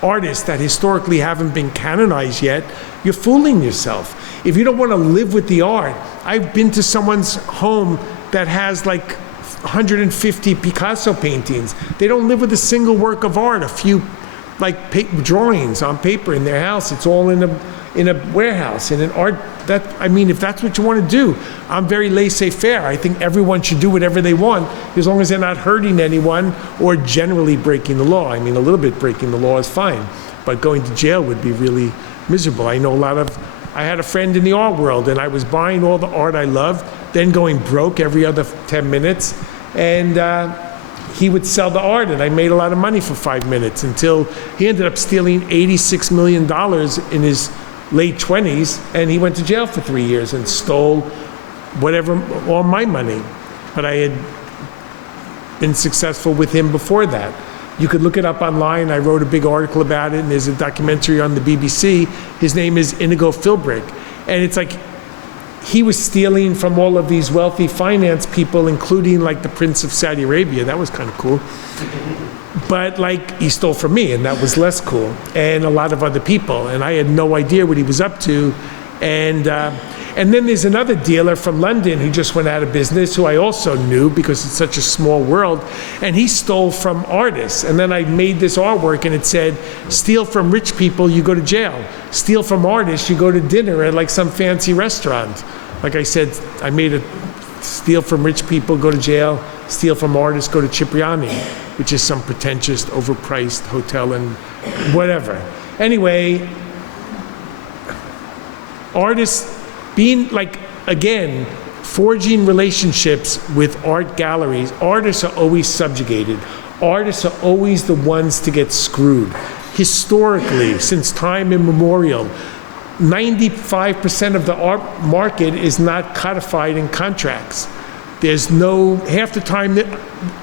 artists that historically haven't been canonized yet, you're fooling yourself. If you don't want to live with the art, I've been to someone's home that has like 150 Picasso paintings. They don't live with a single work of art, a few like drawings on paper in their house. It's all in a warehouse, in an art. If that's what you want to do, I'm very laissez-faire. I think everyone should do whatever they want as long as they're not hurting anyone or generally breaking the law. I mean, a little bit breaking the law is fine, but going to jail would be really miserable. I had a friend in the art world, and I was buying all the art I loved, then going broke every other 10 minutes, and he would sell the art, and I made a lot of money for 5 minutes until he ended up stealing $86 million in his late 20s, and he went to jail for 3 years and stole all my money. But I had been successful with him before that. You could look it up online. I wrote a big article about it, and there's a documentary on the BBC. His name is Inigo Philbrick. And it's like he was stealing from all of these wealthy finance people, including like the Prince of Saudi Arabia. That was kind of cool. But like he stole from me, and that was less cool. And a lot of other people. And I had no idea what he was up to. And then there's another dealer from London who just went out of business, who I also knew because it's such a small world, and he stole from artists. And then I made this artwork, and it said, steal from rich people, you go to jail. Steal from artists, you go to dinner at like some fancy restaurant. Like I said, I made a steal from rich people, go to jail. Steal from artists, go to Cipriani, which is some pretentious, overpriced hotel and whatever. Anyway, artists being like, again, forging relationships with art galleries. Artists are always subjugated. Artists are always the ones to get screwed. Historically, since time immemorial, 95% of the art market is not codified in contracts. There's no, half the time that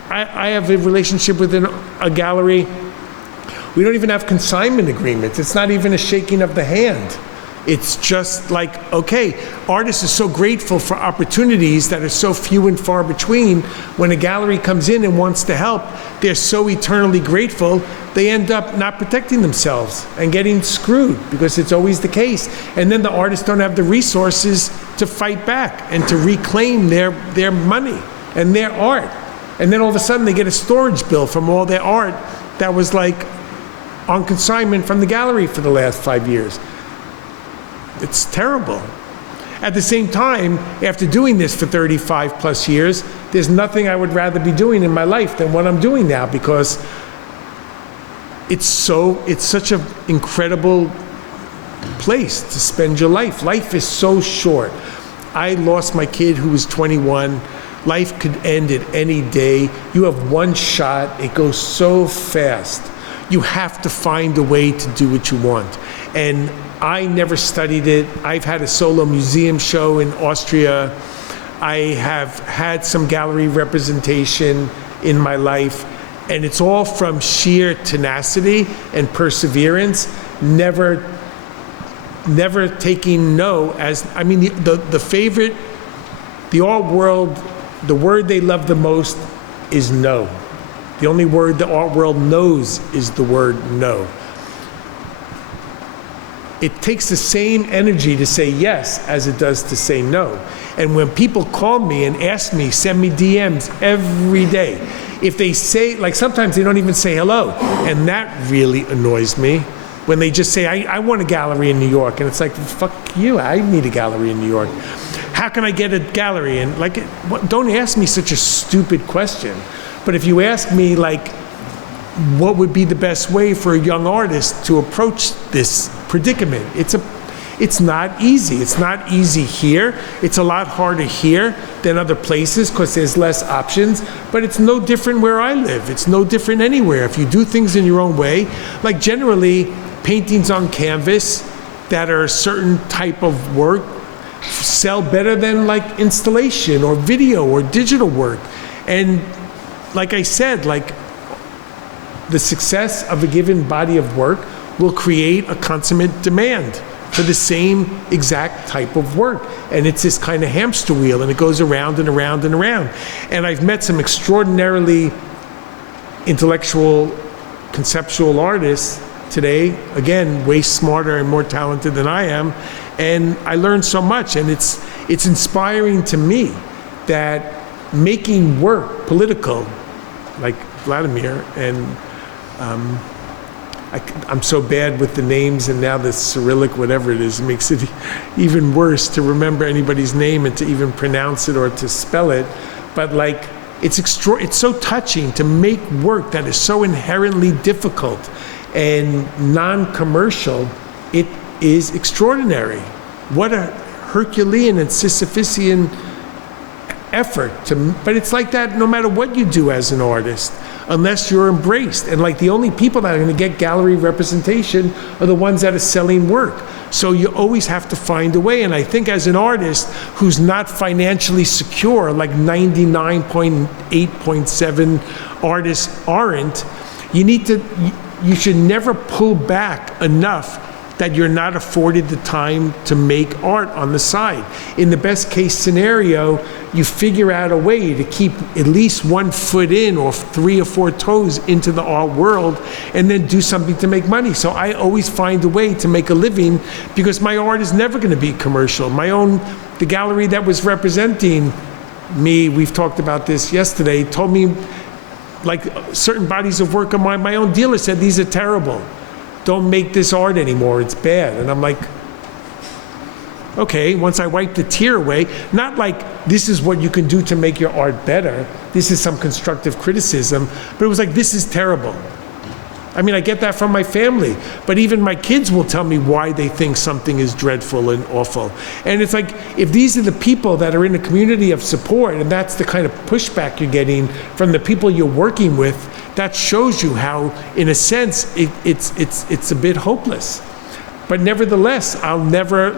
I have a relationship with a gallery, we don't even have consignment agreements. It's not even a shaking of the hand. It's just like, okay, artists are so grateful for opportunities that are so few and far between. When a gallery comes in and wants to help, they're so eternally grateful, they end up not protecting themselves and getting screwed, because it's always the case. And then the artists don't have the resources to fight back and to reclaim their money and their art. And then all of a sudden they get a storage bill from all their art that was like on consignment from the gallery for the last 5 years. It's terrible. At the same time, after doing this for 35 plus years, there's nothing I would rather be doing in my life than what I'm doing now, because it's such an incredible place to spend your life. Life is so short. I lost my kid who was 21. Life could end at any day. You have one shot. It goes so fast. You have to find a way to do what you want. And I never studied it. I've had a solo museum show in Austria. I have had some gallery representation in my life, and it's all from sheer tenacity and perseverance, never taking no as, I mean, the art world, the word they love the most is no. The only word the art world knows is the word no. It takes the same energy to say yes as it does to say no. And when people call me and ask me, send me DMs every day, if they say, like sometimes they don't even say hello, and that really annoys me. When they just say, I want a gallery in New York, and it's like, fuck you, I need a gallery in New York. How can I get a gallery? And like, don't ask me such a stupid question. But if you ask me, like, what would be the best way for a young artist to approach this predicament? It's not easy. It's not easy here. It's a lot harder here than other places because there's less options, but it's no different where I live. It's no different anywhere. If you do things in your own way, like generally paintings on canvas that are a certain type of work sell better than like installation or video or digital work. And like I said, like the success of a given body of work will create a consummate demand for the same exact type of work. And it's this kind of hamster wheel, and it goes around and around and around. And I've met some extraordinarily intellectual, conceptual artists today, again, way smarter and more talented than I am, and I learned so much. And it's inspiring to me that making work political, like Vladimir, and I'm so bad with the names, and now the Cyrillic, whatever it is, makes it even worse to remember anybody's name and to even pronounce it or to spell it. But like, it's so touching to make work that is so inherently difficult and non-commercial. It is extraordinary. What a Herculean and Sisyphean effort but it's like that no matter what you do as an artist, unless you're embraced. And like the only people that are going to get gallery representation are the ones that are selling work. So you always have to find a way. And I think as an artist who's not financially secure, like 99.8.7 artists aren't, you should never pull back enough that you're not afforded the time to make art on the side. In the best case scenario, you figure out a way to keep at least 1 foot in or 3 or 4 toes into the art world and then do something to make money. So I always find a way to make a living because my art is never gonna be commercial. The gallery that was representing me, we've talked about this yesterday, told me like certain bodies of work of mine, my own dealer said, these are terrible. Don't make this art anymore, it's bad. And I'm like, okay, once I wipe the tear away, not like this is what you can do to make your art better, this is some constructive criticism, but it was like, this is terrible. I mean, I get that from my family, but even my kids will tell me why they think something is dreadful and awful. And it's like, if these are the people that are in a community of support, and that's the kind of pushback you're getting from the people you're working with, that shows you how, in a sense, it's a bit hopeless. But nevertheless, I'll never,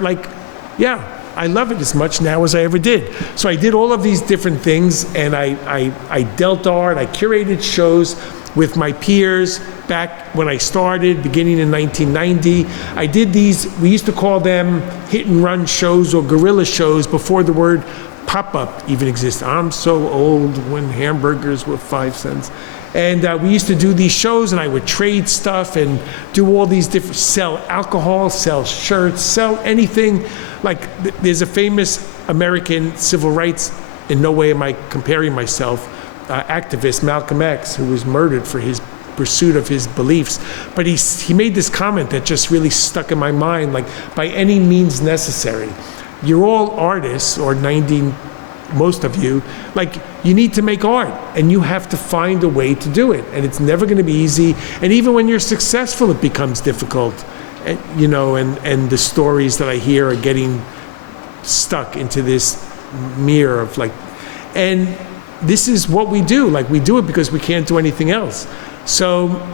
I love it as much now as I ever did. So I did all of these different things, and I dealt art, I curated shows with my peers back when I started, beginning in 1990. I did these, we used to call them hit and run shows or guerrilla shows before the word pop-up even existed. I'm so old, when hamburgers were 5 cents. And we used to do these shows, and I would trade stuff and do all these different, sell alcohol, sell shirts, sell anything. Like, there's a famous American civil rights, in no way am I comparing myself, activist, Malcolm X, who was murdered for his pursuit of his beliefs. But he made this comment that just really stuck in my mind, like, by any means necessary. You're all artists, or most of you, like, you need to make art, and you have to find a way to do it, and it's never going to be easy, and even when you're successful it becomes difficult, and, and the stories that I hear are getting stuck into this mirror of and this is what we do, we do it because we can't do anything else. So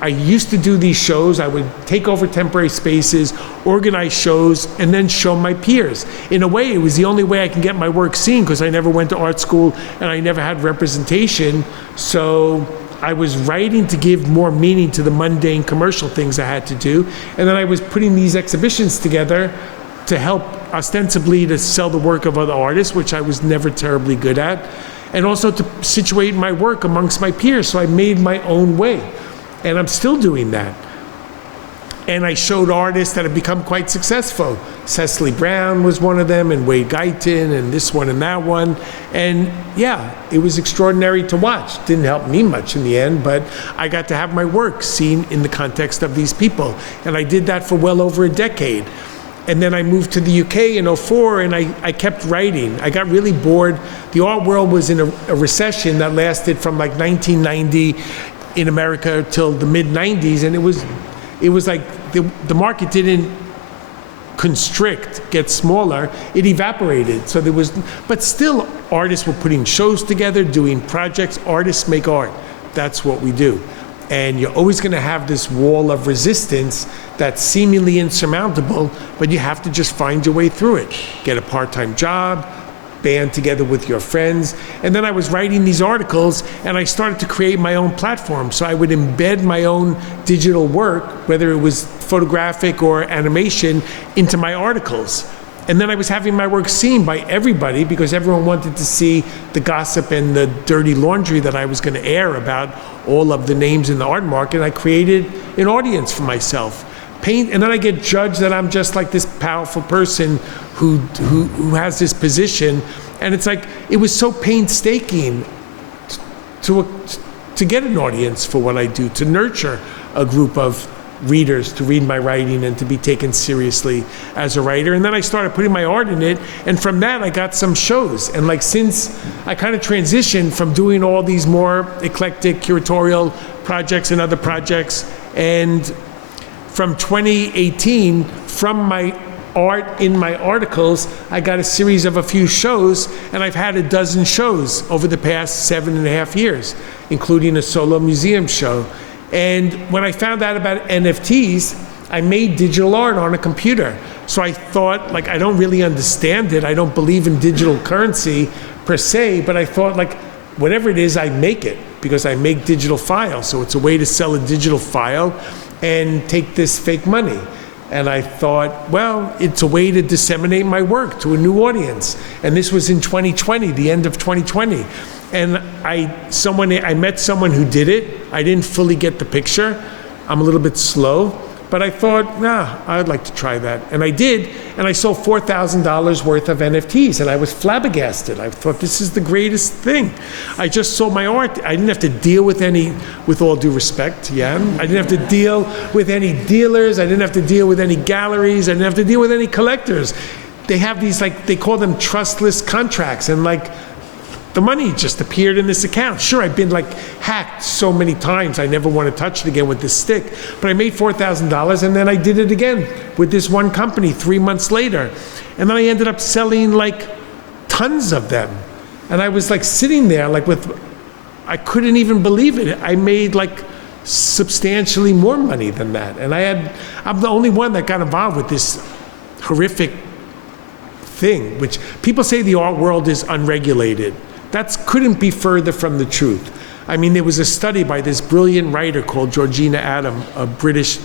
I used to do these shows. I would take over temporary spaces, organize shows, and then show my peers. In a way, it was the only way I can get my work seen, because I never went to art school and I never had representation. So I was writing to give more meaning to the mundane commercial things I had to do. And then I was putting these exhibitions together to help, ostensibly to sell the work of other artists, which I was never terribly good at, and also to situate my work amongst my peers. So I made my own way. And I'm still doing that. And I showed artists that have become quite successful. Cecily Brown was one of them, and Wade Guyton, and this one and that one. And yeah, it was extraordinary to watch. Didn't help me much in the end, but I got to have my work seen in the context of these people. And I did that for well over a decade. And then I moved to the UK in '04, and I kept writing. I got really bored. The art world was in a recession that lasted from 1990 in America till the mid-90s, and it was like the market didn't constrict, get smaller, it evaporated. So but still artists were putting shows together, doing projects. Artists make art. That's what we do. And you're always going to have this wall of resistance that's seemingly insurmountable, but you have to just find your way through it. Get a part-time job, band together with your friends. And then I was writing these articles, and I started to create my own platform. So I would embed my own digital work, whether it was photographic or animation, into my articles. And then I was having my work seen by everybody, because everyone wanted to see the gossip and the dirty laundry that I was going to air about all of the names in the art market. I created an audience for myself. And then I get judged that I'm just like this powerful person who has this position. And it's like, it was so painstaking to get an audience for what I do, to nurture a group of readers to read my writing and to be taken seriously as a writer. And then I started putting my art in it, and from that I got some shows. And since I kind of transitioned from doing all these more eclectic curatorial projects and other projects, and from 2018, from my art in my articles, I got a series of a few shows, and I've had a dozen shows over the past 7.5 years, including a solo museum show. And when I found out about NFTs, I made digital art on a computer. So I thought, I don't really understand it. I don't believe in digital currency per se, but I thought, whatever it is, I make it, because I make digital files. So it's a way to sell a digital file and take this fake money. And I thought, well, it's a way to disseminate my work to a new audience. And this was in 2020, the end of 2020. And I met someone who did it. I didn't fully get the picture. I'm a little bit slow. But I thought, I'd like to try that. And I did, and I sold $4,000 worth of NFTs, and I was flabbergasted. I thought, this is the greatest thing. I just sold my art. I didn't have to deal with with all due respect, I didn't have to deal with any dealers. I didn't have to deal with any galleries. I didn't have to deal with any collectors. They have these, they call them trustless contracts, and the money just appeared in this account. Sure, I've been hacked so many times, I never want to touch it again with this stick. But I made $4,000, and then I did it again with this one company 3 months later. And then I ended up selling tons of them. And I was sitting there with I couldn't even believe it. I made like substantially more money than that. And I'm the only one that got involved with this horrific thing, which people say the art world is unregulated. That couldn't be further from the truth. I mean, there was a study by this brilliant writer called Georgina Adam, a British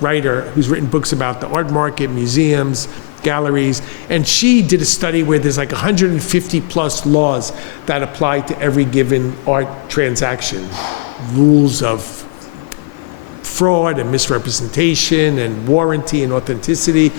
writer who's written books about the art market, museums, galleries, and she did a study where there's like 150 plus laws that apply to every given art transaction. Rules of fraud and misrepresentation and warranty and authenticity.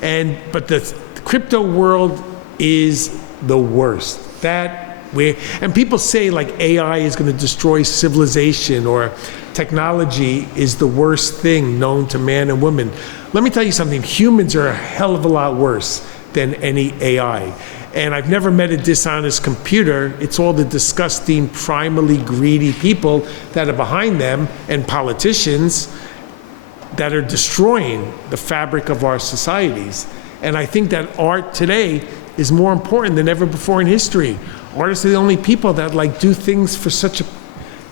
But the crypto world is the worst. And people say like AI is going to destroy civilization or technology is the worst thing known to man and woman. Let me tell you something, humans are a hell of a lot worse than any AI. And I've never met a dishonest computer. It's all the disgusting, primally greedy people that are behind them and politicians that are destroying the fabric of our societies. And I think that art today is more important than ever before in history. Artists are the only people that like do things for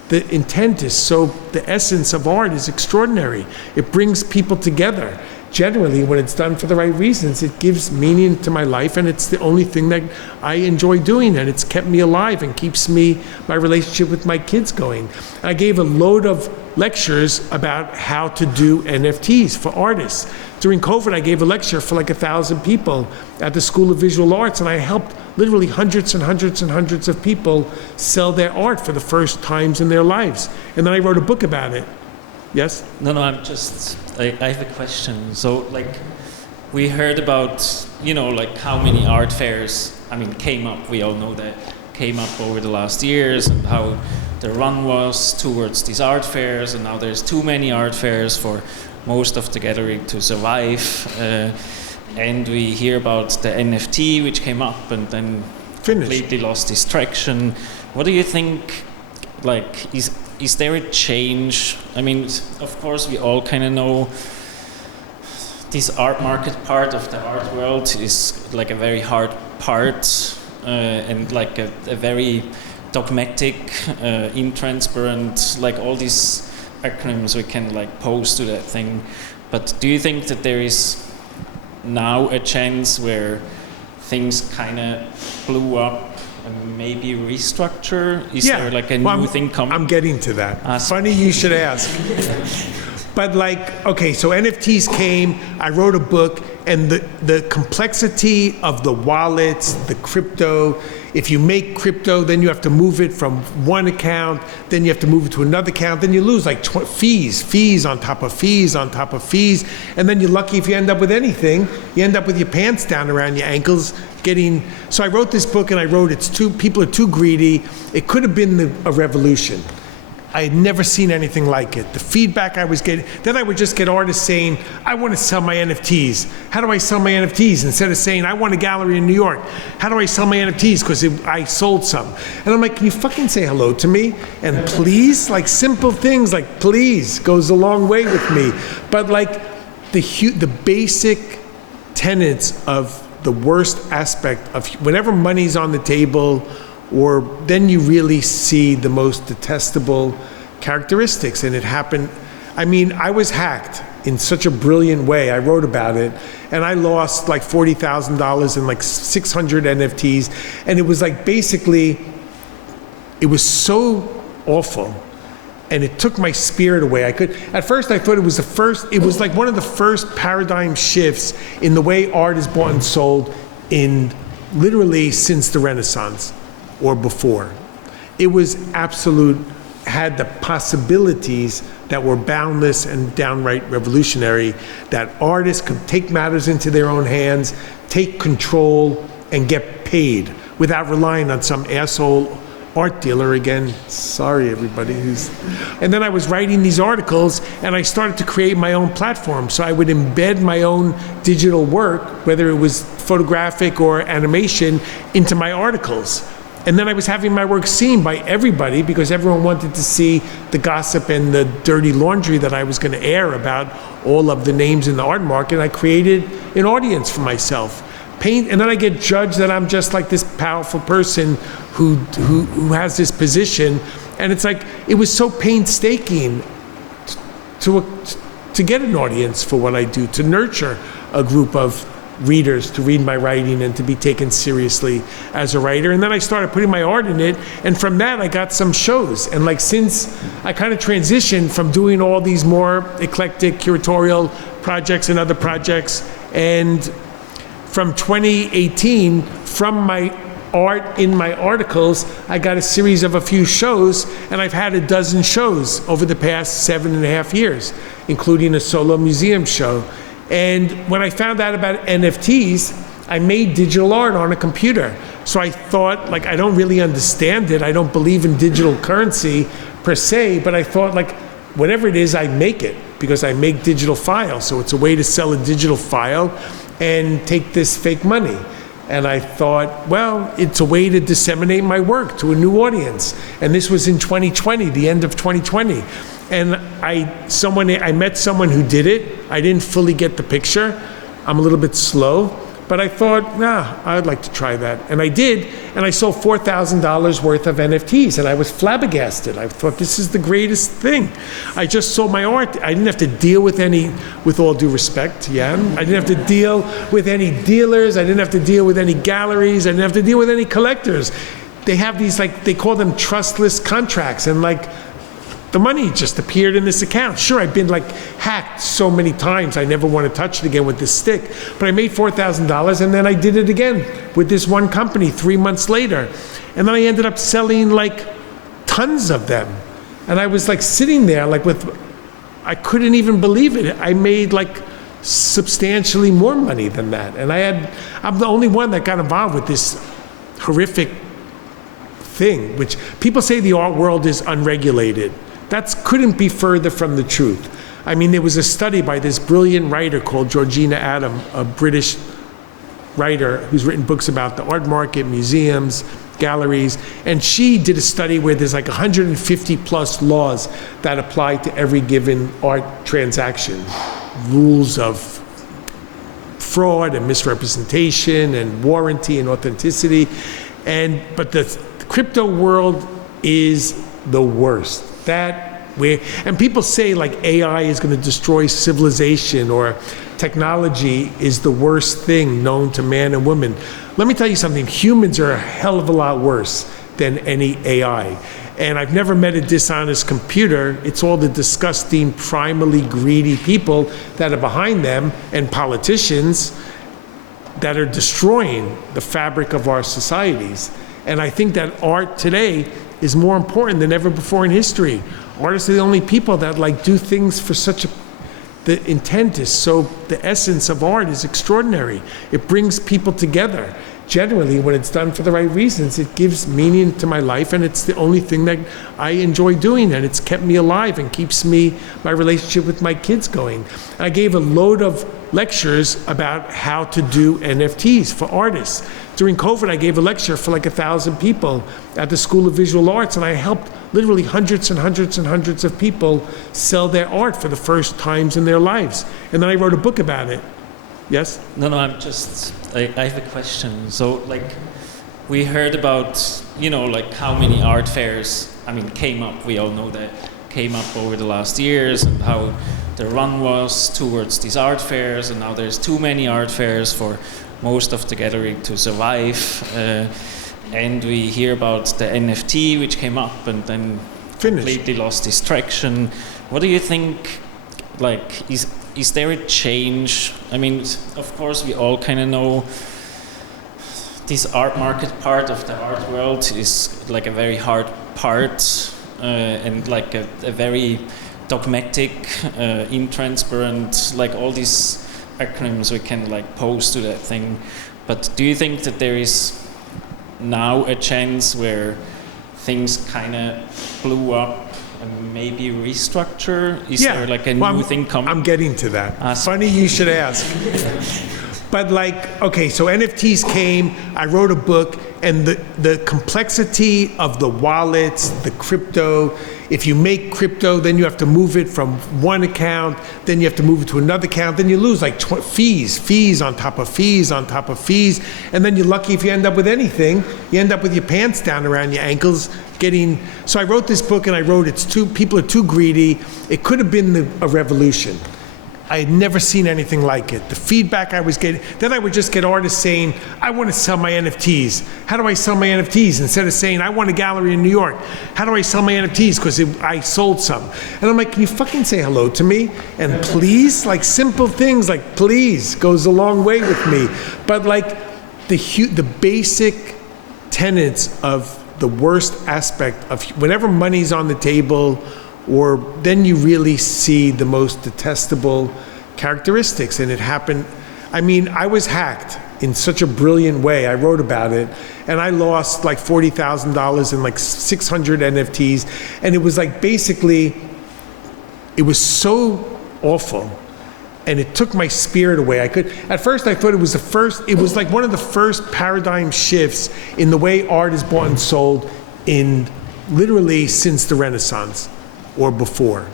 the intent is so, the essence of art is extraordinary. It brings people together. Generally, when it's done for the right reasons, it gives meaning to my life, and it's the only thing that I enjoy doing, and it's kept me alive and keeps my relationship with my kids going. I gave a load of lectures about how to do NFTs for artists. During COVID, I gave a lecture for like 1,000 people at the School of Visual Arts, and I helped literally hundreds and hundreds and hundreds of people sell their art for the first times in their lives. And then I wrote a book about it. Yes? No, I have a question. So, like, we heard about, like how many art fairs, came up, we all know that, came up over the last years, and how the run was towards these art fairs, and now there's too many art fairs for most of the gathering to survive. And we hear about the NFT, which came up and then completely lost its traction. What do you think, like, is there a change? Of course, we all kind of know this art market part of the art world is like a very hard part and like a very dogmatic, intransparent, like all these acronyms we can like pose to that thing. But do you think that there is now a chance where things kind of blew up and maybe restructure? Is there like a new thing coming? I'm getting to that. Funny you should ask. But like, okay, so NFTs came, I wrote a book, and the complexity of the wallets, the crypto, if you make crypto, then you have to move it from one account, then you have to move it to another account, then you lose like fees on top of fees on top of fees, and then you're lucky if you end up with anything. You end up with your pants down around your ankles so I wrote this book and I wrote people are too greedy. It could have been a revolution. I had never seen anything like it. The feedback I was getting, then I would just get artists saying, I want to sell my NFTs. How do I sell my NFTs? Instead of saying, I want a gallery in New York. How do I sell my NFTs? Because I sold some. And I'm like, can you fucking say hello to me? And please, like simple things like please goes a long way with me. But like the basic tenets of the worst aspect of whenever money's on the table, or then you really see the most detestable characteristics. And it happened, I was hacked in such a brilliant way. I wrote about it, and I lost like $40,000 in like 600 NFTs. And it was like basically, it was so awful. And it took my spirit away. At first I thought it was like one of the first paradigm shifts in the way art is bought and sold in literally since the Renaissance or before. It was had the possibilities that were boundless and downright revolutionary, that artists could take matters into their own hands, take control, and get paid without relying on some asshole art dealer again. Sorry, everybody. And then I was writing these articles, and I started to create my own platform. So I would embed my own digital work, whether it was photographic or animation, into my articles. And then I was having my work seen by everybody because everyone wanted to see the gossip and the dirty laundry that I was going to air about all of the names in the art market. I created an audience for myself paint, and then I get judged that I'm just like this powerful person who has this position, and it's like, it was so painstaking to get an audience for what I do, to nurture a group of readers to read my writing and to be taken seriously as a writer. And then I started putting my art in it, and from that I got some shows. And like, since I kind of transitioned from doing all these more eclectic curatorial projects and other projects, and from 2018, from my art in my articles, I got a series of a few shows, and I've had a dozen shows over the past 7.5 years, including a solo museum show. And when I found out about NFTs, I made digital art on a computer. So I thought, like, I don't really understand it. I don't believe in digital currency per se, but I thought, like, whatever it is, I make it because I make digital files. So it's a way to sell a digital file and take this fake money. And I thought, well, it's a way to disseminate my work to a new audience. And this was in 2020, the end of 2020. And I met someone who did it. I didn't fully get the picture. I'm a little bit slow, but I thought, I'd like to try that. And I did, and I sold $4,000 worth of NFTs, and I was flabbergasted. I thought, this is the greatest thing. I just sold my art. I didn't have to deal with any, with all due respect, I didn't have to deal with any dealers. I didn't have to deal with any galleries. I didn't have to deal with any collectors. They have these, like, they call them trustless contracts, and like, the money just appeared in this account. Sure, I've been like hacked so many times, I never want to touch it again with this stick. But I made $4,000, and then I did it again with this one company 3 months later. And then I ended up selling like tons of them. And I was like sitting there like I couldn't even believe it. I made like substantially more money than that. And I'm the only one that got involved with this horrific thing, which people say the art world is unregulated. That couldn't be further from the truth. I mean, there was a study by this brilliant writer called Georgina Adam, a British writer who's written books about the art market, museums, galleries, and she did a study where there's like 150 plus laws that apply to every given art transaction. Rules of fraud and misrepresentation and warranty and authenticity. But the crypto world is the worst. And people say like AI is going to destroy civilization, or technology is the worst thing known to man and woman. Let me tell you something, humans are a hell of a lot worse than any AI. And I've never met a dishonest computer. It's all the disgusting, primally greedy people that are behind them, and politicians that are destroying the fabric of our societies. And I think that art today is more important than ever before in history. Artists are the only people that like do things for the intent is so, the essence of art is extraordinary. It brings people together. Generally, when it's done for the right reasons, it gives meaning to my life, and it's the only thing that I enjoy doing, and it's kept me alive and keeps my relationship with my kids going. I gave a load of lectures about how to do NFTs for artists. During COVID, I gave a lecture for like 1,000 people at the School of Visual Arts, and I helped literally hundreds and hundreds and hundreds of people sell their art for the first times in their lives. And then I wrote a book about it. Yes? No, I have a question. So, like, we heard about, like how many art fairs, came up, we all know that, came up over the last years, and how the run was towards these art fairs, and now there's too many art fairs for most of the gallery to survive. And we hear about the NFT, which came up and then completely lost its traction. What do you think, like, is there a change? Of course, we all kind of know this art market part of the art world is like a very hard part, and like a very dogmatic, intransparent, like all these acronyms we can like pose to that thing. But do you think that there is now a chance where things kind of blew up and maybe restructure? Is there like a new thing coming? I'm getting to that. Funny you should ask. But like, okay, so NFTs came, I wrote a book, and the complexity of the wallets, the crypto, if you make crypto, then you have to move it from one account, then you have to move it to another account, then you lose like fees on top of fees on top of fees, and then you're lucky if you end up with anything. You end up with your pants down around your ankles getting, so I wrote this book and I wrote, people are too greedy. It could have been a revolution. I had never seen anything like it. The feedback I was getting, then I would just get artists saying, I want to sell my NFTs. How do I sell my NFTs? Instead of saying, I want a gallery in New York. How do I sell my NFTs? Because I sold some. And I'm like, can you fucking say hello to me? And please, like simple things like please goes a long way with me. But like the basic tenets of the worst aspect of whenever money's on the table, or then you really see the most detestable characteristics. And it happened, I mean, I was hacked in such a brilliant way. I wrote about it, and I lost like $40,000 in like 600 NFTs. And it was like basically, it was so awful. And it took my spirit away. At first I thought it was like one of the first paradigm shifts in the way art is bought and sold in literally since the Renaissance or before.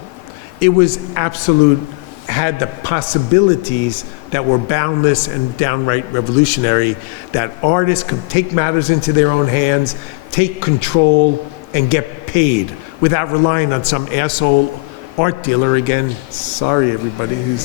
It was absolute, had the possibilities that were boundless and downright revolutionary, that artists could take matters into their own hands, take control, and get paid without relying on some asshole art dealer, again, sorry everybody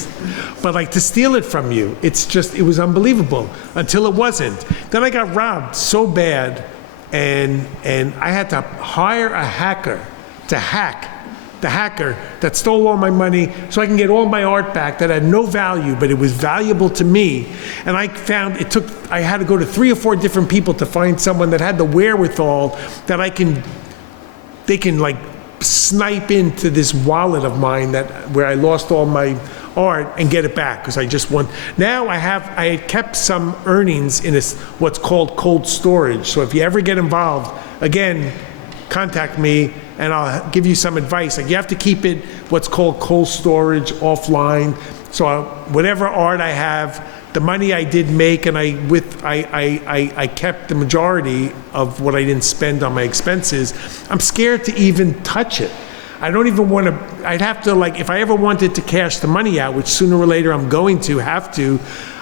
but like to steal it from you. It was unbelievable until it wasn't. Then I got robbed so bad, and I had to hire a hacker to hack the hacker that stole all my money so I can get all my art back that had no value, but it was valuable to me. And I found I had to go to 3 or 4 different people to find someone that had the wherewithal that they can like snipe into this wallet of mine where I lost all my art and get it back, because I just want. Now I had kept some earnings in what's called cold storage. So if you ever get involved, again, contact me and I'll give you some advice. Like, you have to keep it what's called cold storage offline. So whatever art I have, the money I did make, and I kept the majority of what I didn't spend on my expenses. I'm scared to even touch it. I don't even want to. I'd have to, like, if I ever wanted to cash the money out, which sooner or later I'm going to have to,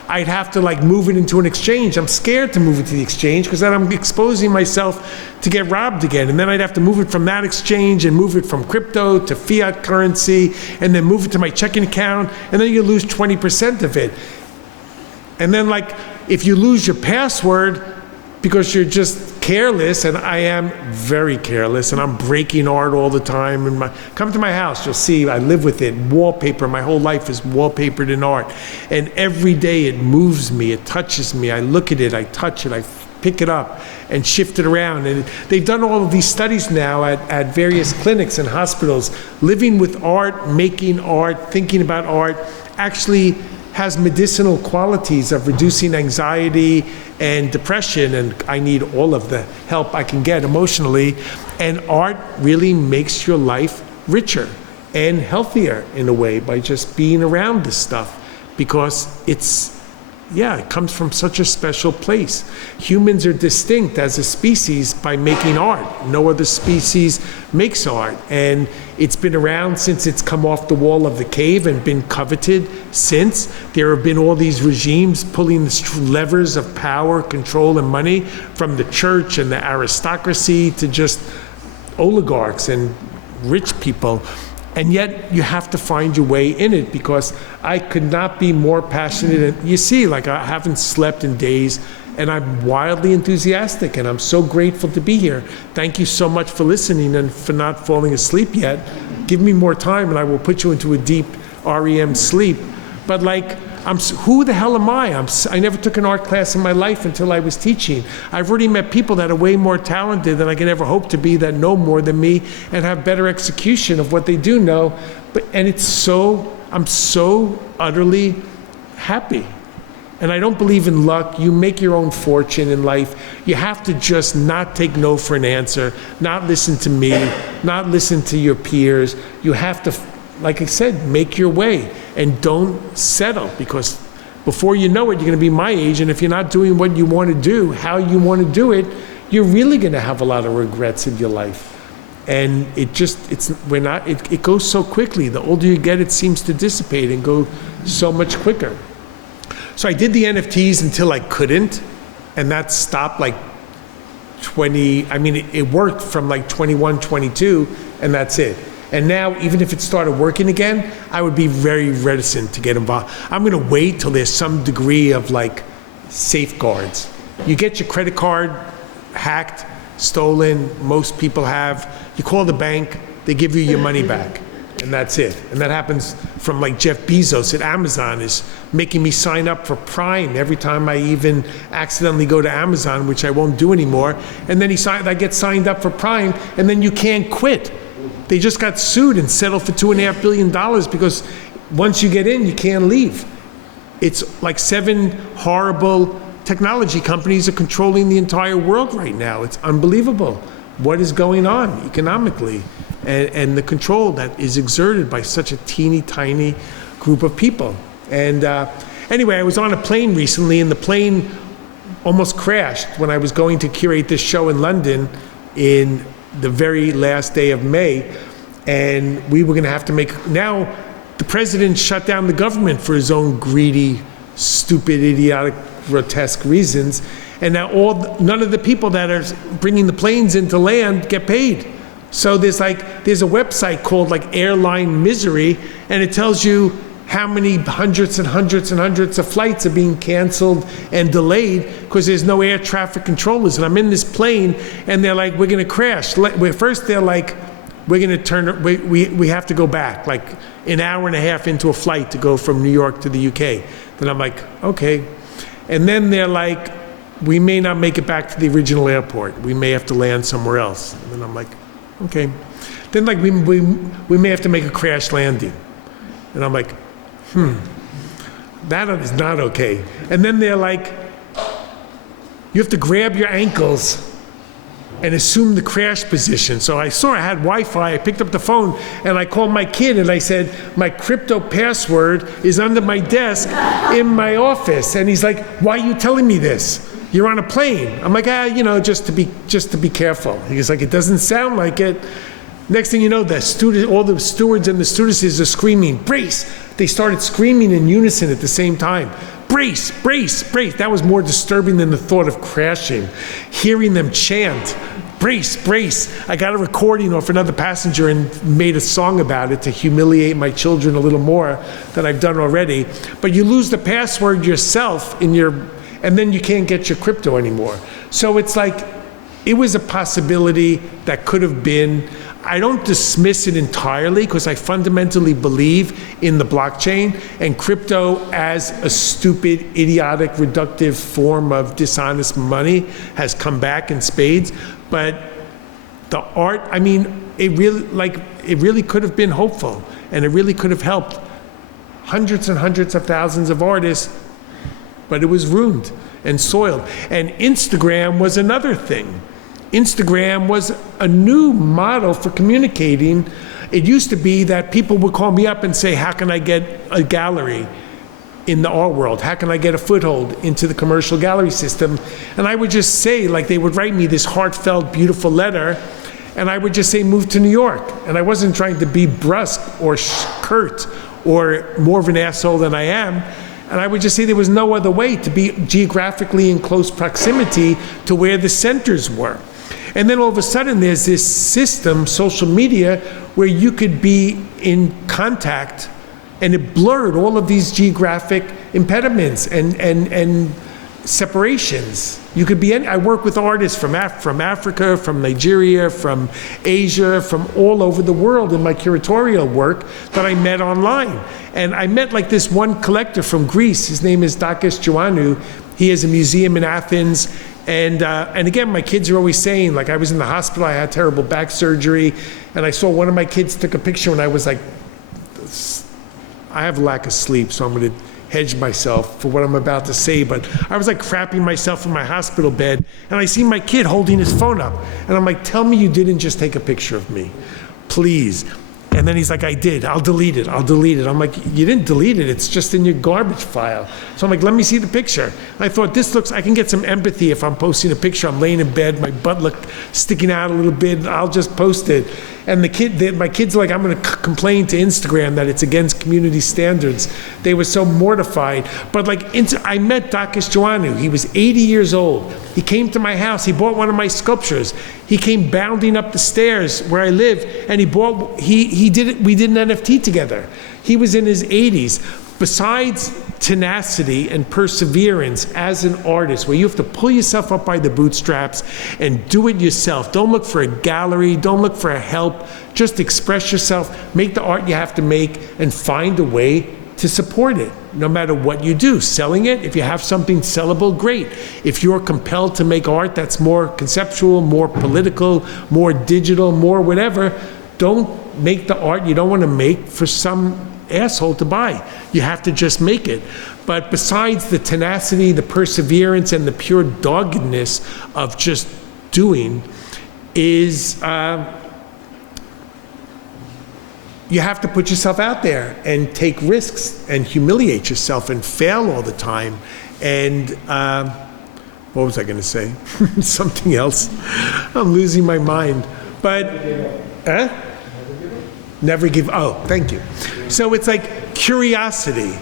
I'd have to like move it into an exchange. I'm scared to move it to the exchange because then I'm exposing myself to get robbed again. And then I'd have to move it from that exchange and move it from crypto to fiat currency and then move it to my checking account. And then you lose 20% of it. And then, like, if you lose your password because you're just careless, and I am very careless, and I'm breaking art all the time, and come to my house, you'll see I live with it, wallpaper, my whole life is wallpapered in art. And every day it moves me, it touches me, I look at it, I touch it, I pick it up and shift it around. And they've done all of these studies now at various clinics and hospitals. Living with art, making art, thinking about art actually has medicinal qualities of reducing anxiety and depression, and I need all of the help I can get emotionally. And art really makes your life richer and healthier in a way by just being around this stuff, because it comes from such a special place. Humans are distinct as a species by making art. No other species makes art, and it's been around since it's come off the wall of the cave and been coveted since. There have been all these regimes pulling the levers of power, control, and money, from the church and the aristocracy to just oligarchs and rich people. And yet you have to find your way in it, because I could not be more passionate. And you see, like, I haven't slept in days, and I'm wildly enthusiastic, and I'm so grateful to be here. Thank you so much for listening and for not falling asleep yet. Give me more time and I will put you into a deep REM sleep. But like, who the hell am I? I never took an art class in my life until I was teaching. I've already met people that are way more talented than I could ever hope to be, that know more than me and have better execution of what they do know. And I'm so utterly happy. And I don't believe in luck. You make your own fortune in life. You have to just not take no for an answer, not listen to me, not listen to your peers. You have to, like I said, make your way and don't settle, because before you know it, you're going to be my age, and if you're not doing what you want to do, how you want to do it, you're really going to have a lot of regrets in your life. And it goes so quickly. The older you get, it seems to dissipate and go so much quicker. So I did the NFTs until I couldn't, and that stopped like it worked from like 21, 22, and that's it. And now, even if it started working again, I would be very reticent to get involved. I'm going to wait till there's some degree of like safeguards. You get your credit card hacked, stolen, most people have. You call the bank, they give you your money back, and that's it. And that happens from like Jeff Bezos at Amazon is making me sign up for Prime every time I even accidentally go to Amazon, which I won't do anymore. And then I get signed up for Prime, and then you can't quit. They just got sued and settled for $2.5 billion because once you get in, you can't leave. It's like 7 horrible technology companies are controlling the entire world right now. It's unbelievable what is going on economically and the control that is exerted by such a teeny tiny group of people. And anyway, I was on a plane recently, and the plane almost crashed when I was going to curate this show in London in the very last day of May, and we were going to have to now the president shut down the government for his own greedy, stupid, idiotic, grotesque reasons, and now none of the people that are bringing the planes into land get paid. So there's a website called like Airline Misery, and it tells you how many hundreds and hundreds and hundreds of flights are being canceled and delayed because there's no air traffic controllers. And I'm in this plane, and they're like, we're going to crash. First they're like, we're going to we have to go back, like an hour and a half into a flight to go from New York to the UK. Then I'm like, okay. And then they're like, we may not make it back to the original airport. We may have to land somewhere else. And then I'm like, okay. Then like we may have to make a crash landing. And I'm like, that is not okay. And then they're like, you have to grab your ankles and assume the crash position. So I saw I had Wi-Fi, I picked up the phone, and I called my kid, and I said, my crypto password is under my desk in my office. And he's like, why are you telling me this? You're on a plane. I'm like, just to be careful. He's like, it doesn't sound like it. Next thing you know, all the stewards and the stewardesses are screaming, brace. They started screaming in unison at the same time. Brace, brace, brace. That was more disturbing than the thought of crashing. Hearing them chant, brace, brace. I got a recording off another passenger and made a song about it to humiliate my children a little more than I've done already. But you lose the password yourself and then you can't get your crypto anymore. So it's like, it was a possibility that could have been. I don't dismiss it entirely because I fundamentally believe in the blockchain and crypto as a stupid, idiotic, reductive form of dishonest money has come back in spades. But the art, it really could have been hopeful, and it really could have helped hundreds and hundreds of thousands of artists, but it was ruined and soiled. And Instagram was another thing. Instagram was a new model for communicating. It used to be that people would call me up and say, how can I get a gallery in the art world? How can I get a foothold into the commercial gallery system? And I would just say, like, they would write me this heartfelt, beautiful letter, and I would just say, move to New York. And I wasn't trying to be brusque or curt or more of an asshole than I am. And I would just say there was no other way to be geographically in close proximity to where the centers were. And then all of a sudden there's this system, social media, where you could be in contact, and it blurred all of these geographic impediments and separations. You could be I work with artists from Africa, from Nigeria, from Asia, from all over the world in my curatorial work that I met online. And I met like this one collector from Greece. His name is Dakis Ioannou. He has a museum in Athens. And again, my kids are always saying, like, I was in the hospital, I had terrible back surgery, and I saw one of my kids took a picture when I was like, I have lack of sleep, so I'm going to hedge myself for what I'm about to say, but I was like crapping myself in my hospital bed, and I see my kid holding his phone up, and I'm like, tell me you didn't just take a picture of me, please. And then he's like, I'll delete it. I'm like, you didn't delete it, it's just in your garbage file. So I'm like, let me see the picture. I thought, I can get some empathy if I'm posting a picture. I'm laying in bed, my butt looked sticking out a little bit, I'll just post it. And my kids are like, I'm gonna complain to Instagram that it's against community standards. They were so mortified. But like, I met Djordje Ozbolt. He was 80 years old. He came to my house, he bought one of my sculptures. He came bounding up the stairs where I live, and we did an NFT together. He was in his 80s. Besides tenacity and perseverance as an artist, where you have to pull yourself up by the bootstraps and do it yourself. Don't look for a gallery, don't look for help, just express yourself, make the art you have to make, and find a way to support it, no matter what you do. Selling it, if you have something sellable, great. If you're compelled to make art that's more conceptual, more political, more digital, more whatever, don't make the art you don't want to make for some asshole to buy. You have to just make it. But besides the tenacity, the perseverance, and the pure doggedness of just doing, is you have to put yourself out there and take risks and humiliate yourself and fail all the time. And what was I going to say? Something else. I'm losing my mind. But never give. Oh, thank you. So it's like curiosity.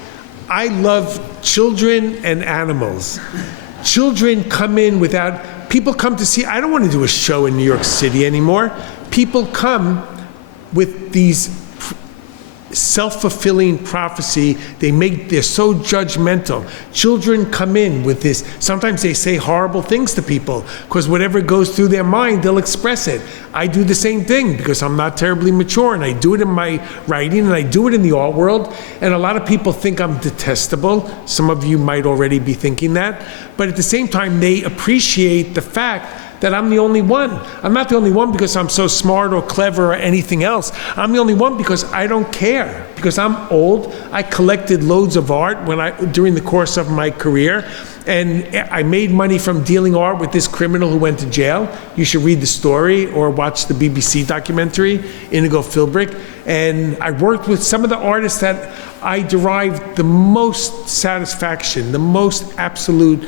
I love children and animals. Children come in without, people come to see, I don't want to do a show in New York City anymore. People come with these self-fulfilling prophecy. They're so judgmental. Children come in with this, sometimes they say horrible things to people, because whatever goes through their mind, they'll express it. I do the same thing because I'm not terribly mature, and I do it in my writing, and I do it in the art world, and a lot of people think I'm detestable. Some of you might already be thinking that, but at the same time, they appreciate the fact that I'm the only one. I'm not the only one because I'm so smart or clever or anything else. I'm the only one because I don't care. Because I'm old. I collected loads of art during the course of my career, and I made money from dealing art with this criminal who went to jail. You should read the story or watch the BBC documentary, Inigo Philbrick. And I worked with some of the artists that I derived the most satisfaction, the most absolute,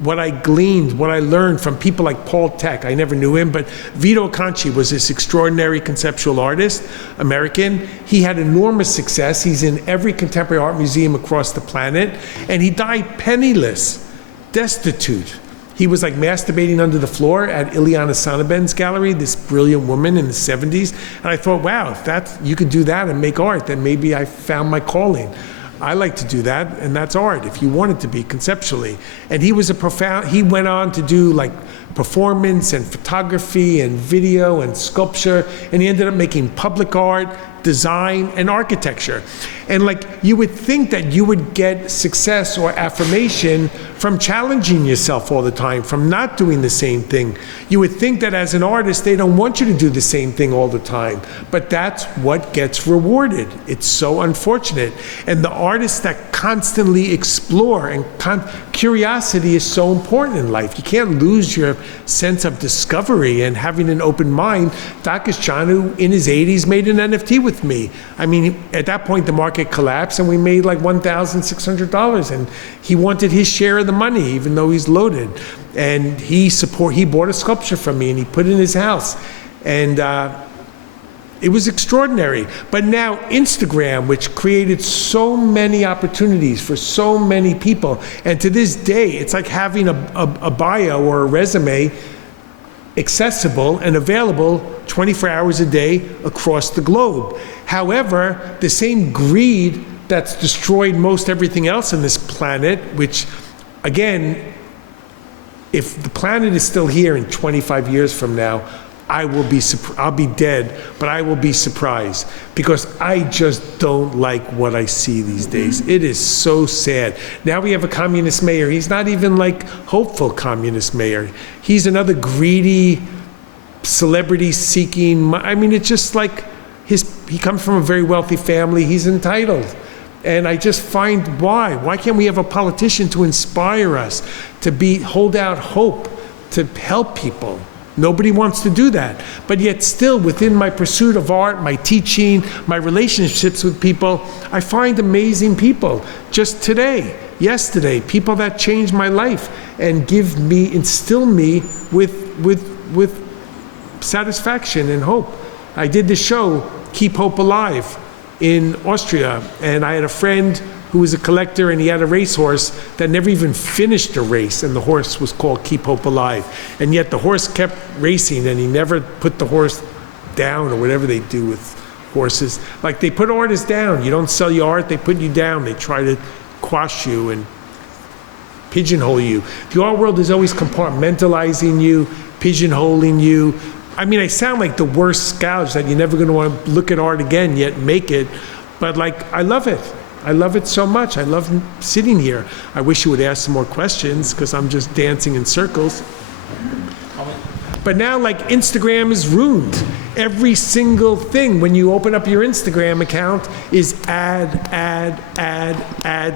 what I gleaned, what I learned from people like Paul Thek. I never knew him, but Vito Acconci was this extraordinary conceptual artist, American. He had enormous success. He's in every contemporary art museum across the planet, and he died penniless, destitute. He was like masturbating under the floor at Ileana Sonnabend's gallery, this brilliant woman in the 70s. And I thought, wow, if you could do that and make art, then maybe I found my calling. I like to do that, and that's art, if you want it to be conceptually. And he went on to do like performance and photography and video and sculpture, and he ended up making public art, design, and architecture. And like, you would think that you would get success or affirmation from challenging yourself all the time, from not doing the same thing. You would think that as an artist, they don't want you to do the same thing all the time, but that's what gets rewarded. It's so unfortunate. And the artists that constantly explore, and curiosity is so important in life. You can't lose your sense of discovery and having an open mind. Djordje Ozbolt, in his 80s, made an NFT with me. I mean, at that point, the market collapsed, and we made like $1,600, and he wanted his share of the money, even though he's loaded. And he bought a sculpture from me, and he put it in his house, and it was extraordinary. But now Instagram, which created so many opportunities for so many people, and to this day, it's like having a bio or a resume accessible and available 24 hours a day across the globe. However, the same greed that's destroyed most everything else on this planet, which, again, if the planet is still here in 25 years from now, I'll be dead, but I will be surprised, because I just don't like what I see these days. It is so sad. Now we have a communist mayor. He's not even like hopeful communist mayor. He's another greedy, celebrity-seeking. I mean, it's just like he comes from a very wealthy family. He's entitled. And I just find why can't we have a politician to inspire us, to hold out hope, to help people? Nobody wants to do that. But yet still, within my pursuit of art, my teaching, my relationships with people, I find amazing people. Just today, yesterday, people that changed my life and instill me with satisfaction and hope. I did the show, Keep Hope Alive, in Austria, and I had a friend who was a collector, and he had a racehorse that never even finished a race, and the horse was called Keep Hope Alive. And yet the horse kept racing, and he never put the horse down, or whatever they do with horses. Like, they put artists down. You don't sell your art, they put you down. They try to quash you and pigeonhole you. The art world is always compartmentalizing you, pigeonholing you. I mean, I sound like the worst scourge that you're never going to want to look at art again, yet make it. But like, I love it. I love it so much. I love sitting here. I wish you would ask some more questions, because I'm just dancing in circles. But now, like, Instagram is ruined. Every single thing, when you open up your Instagram account, is ad,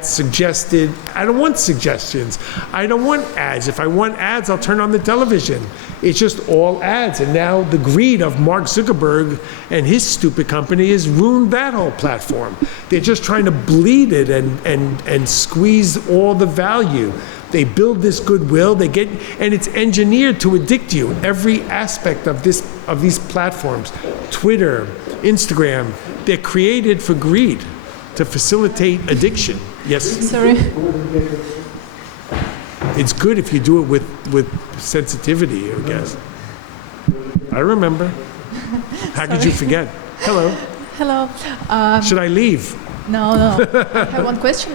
suggested. I don't want suggestions. I don't want ads. If I want ads, I'll turn on the television. It's just all ads. And now the greed of Mark Zuckerberg and his stupid company has ruined that whole platform. They're just trying to bleed it and squeeze all the value. They build this goodwill, and it's engineered to addict you. Every aspect of these platforms, Twitter, Instagram, they're created for greed, to facilitate addiction. Yes? Sorry. It's good if you do it with sensitivity, I guess. I remember. How could you forget? Hello. Hello. Should I leave? No. I have one question.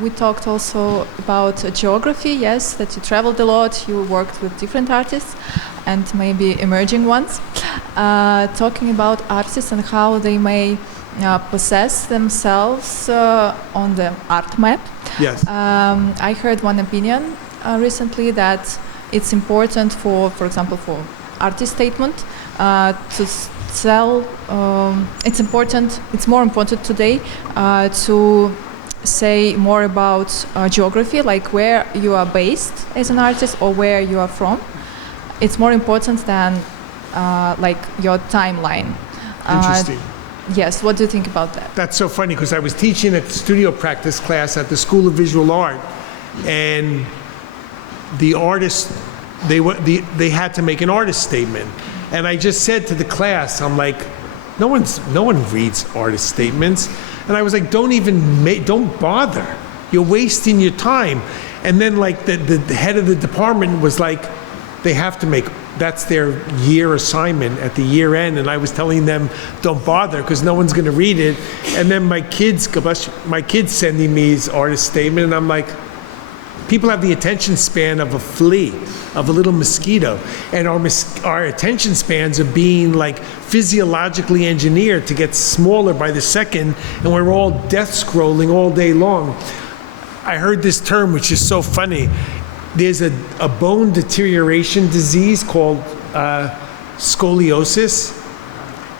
We talked also about geography, yes, that you traveled a lot, you worked with different artists and maybe emerging ones. Talking about artists and how they may possess themselves on the art map. Yes. I heard one opinion recently that it's important for example, for artist statement to sell. It's more important today to say more about geography, like where you are based as an artist or where you are from. It's more important than like your timeline. Interesting. Yes, what do you think about that? That's so funny, because I was teaching a studio practice class at the School of Visual Art, and the artists, they had to make an artist statement. And I just said to the class, I'm like, no one reads artist statements. And I was like, don't bother. You're wasting your time. And then like the head of the department was like, they have to make, that's their year assignment at the year end. And I was telling them, don't bother, because no one's gonna read it. And then my kids sending me his artist statement, and I'm like, people have the attention span of a flea, of a little mosquito. And our attention spans are being like physiologically engineered to get smaller by the second, and we're all death scrolling all day long. I heard this term, which is so funny. There's a bone deterioration disease called scoliosis.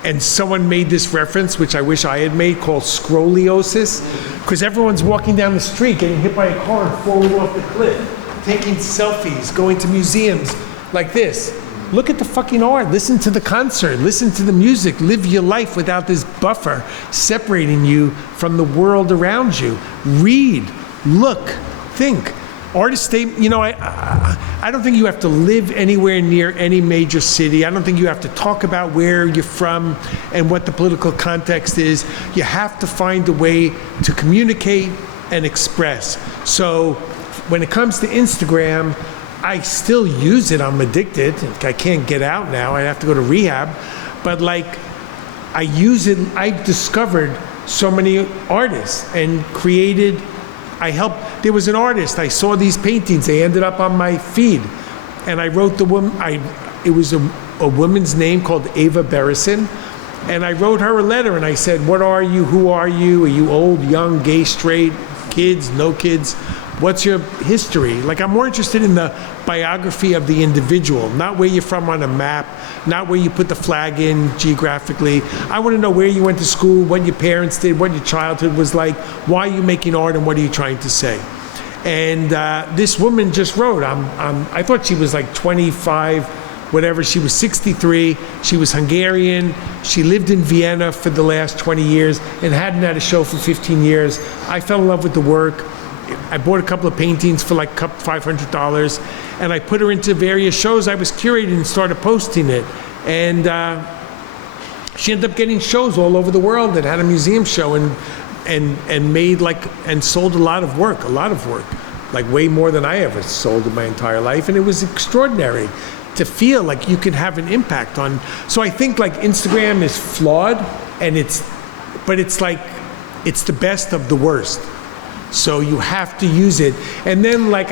And someone made this reference, which I wish I had made, called scroliosis, because everyone's walking down the street, getting hit by a car and falling off the cliff, taking selfies, going to museums like this. Look at the fucking art, listen to the concert, listen to the music, live your life without this buffer separating you from the world around you. Read, look, think. Artist statement, you know, I don't think you have to live anywhere near any major city. I don't think you have to talk about where you're from and what the political context is. You have to find a way to communicate and express. So when it comes to Instagram, I still use it. I'm addicted. I can't get out now. I have to go to rehab. But like, I use it. I've discovered so many artists and created. There was an artist, I saw these paintings, they ended up on my feed. And I wrote the woman, it was a woman's name called Ava Berison. And I wrote her a letter and I said, what are you, who are you old, young, gay, straight, kids, no kids? What's your history? Like, I'm more interested in the biography of the individual, not where you're from on a map, not where you put the flag in geographically. I want to know where you went to school, what your parents did, what your childhood was like, why are you making art, and what are you trying to say? And this woman just wrote, I thought she was like 25, whatever. She was 63. She was Hungarian. She lived in Vienna for the last 20 years and hadn't had a show for 15 years. I fell in love with the work. I bought a couple of paintings for like $500, and I put her into various shows I was curating and started posting it. And she ended up getting shows all over the world that had a museum show and made and sold a lot of work, like way more than I ever sold in my entire life. And it was extraordinary to feel like you could have an impact on. So I think like Instagram is flawed, but it's like, it's the best of the worst. So you have to use it. And then like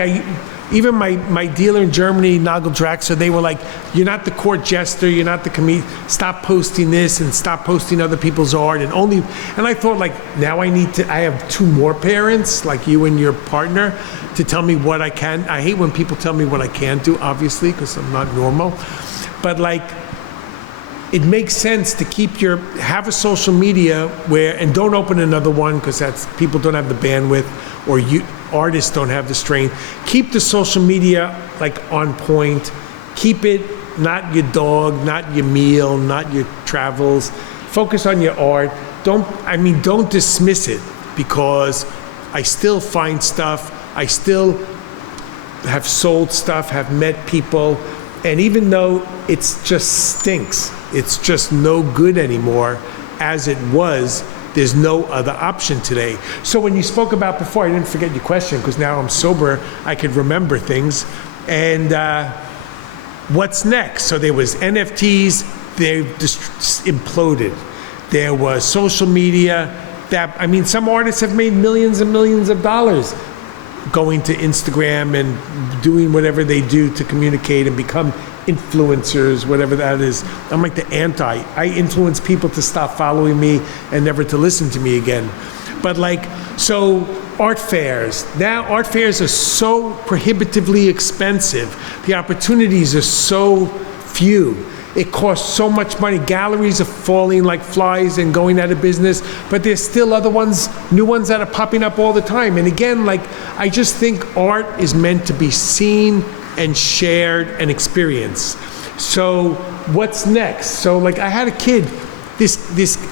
even my dealer in Germany, Nagel Draxler, they were like, you're not the court jester, you're not the comedian, stop posting this and stop posting other people's art. And I thought like, now I have 2 more parents, like you and your partner, to tell me what I can. I hate when people tell me what I can't do, obviously, because I'm not normal. But like, it makes sense to have a social media and don't open another one, because people don't have the bandwidth, or artists don't have the strength. Keep the social media like on point. Keep it not your dog, not your meal, not your travels. Focus on your art. Don't dismiss it, because I still find stuff. I still have sold stuff, have met people, and even though it just stinks, it's just no good anymore as it was, there's no other option today. So when you spoke about before, I didn't forget your question, because now I'm sober, I could remember things. And what's next? So there was NFTs, they just imploded. There was social media. Some artists have made millions and millions of dollars going to Instagram and doing whatever they do to communicate and become influencers, whatever that is. I'm like the anti. I influence people to stop following me and never to listen to me again. But like, so art fairs. Now art fairs are so prohibitively expensive. The opportunities are so few. It costs so much money. Galleries are falling like flies and going out of business, but there's still other ones, new ones that are popping up all the time. And again, like, I just think art is meant to be seen and shared and experienced. So what's next? So like, I had a kid,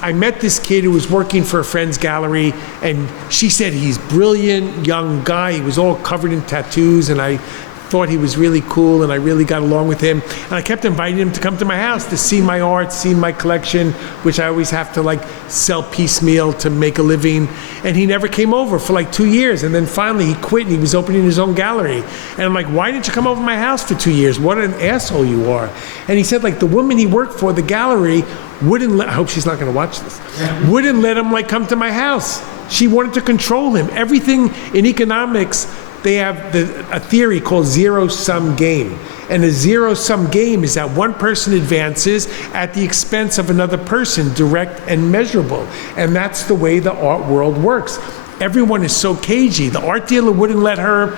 I met this kid who was working for a friend's gallery, and she said he's brilliant, young guy. He was all covered in tattoos, and I thought he was really cool, and I really got along with him. And I kept inviting him to come to my house to see my art, see my collection, which I always have to like sell piecemeal to make a living. And he never came over for like 2 years. And then finally he quit, and he was opening his own gallery. And I'm like, why didn't you come over to my house for 2 years? What an asshole you are. And he said like the woman he worked for, the gallery, I hope she's not gonna watch this, wouldn't let him like come to my house. She wanted to control him. Everything in economics, they have a theory called zero-sum game. And a zero-sum game is that one person advances at the expense of another person, direct and measurable. And that's the way the art world works. Everyone is so cagey. The art dealer wouldn't let her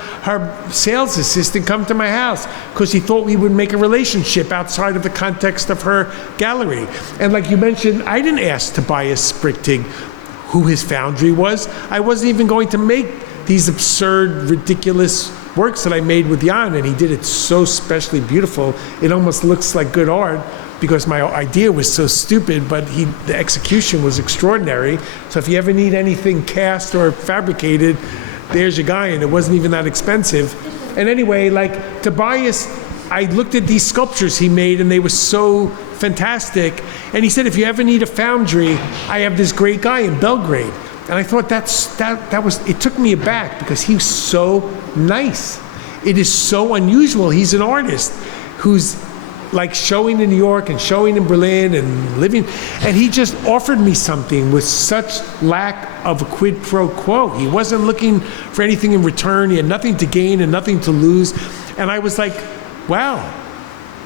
sales assistant come to my house because he thought we would make a relationship outside of the context of her gallery. And like you mentioned, I didn't ask Tobias Sprichtig who his foundry was. I wasn't even going to make these absurd, ridiculous works that I made with Jan, and he did it so specially beautiful. It almost looks like good art because my idea was so stupid, but the execution was extraordinary. So if you ever need anything cast or fabricated, there's your guy, and it wasn't even that expensive. And anyway, like Tobias, I looked at these sculptures he made, and they were so fantastic. And he said, if you ever need a foundry, I have this great guy in Belgrade. And I thought it took me aback because he was so nice. It is so unusual. He's an artist who's like showing in New York and showing in Berlin and living, and he just offered me something with such lack of a quid pro quo. He wasn't looking for anything in return. He had nothing to gain and nothing to lose. And I was like, wow.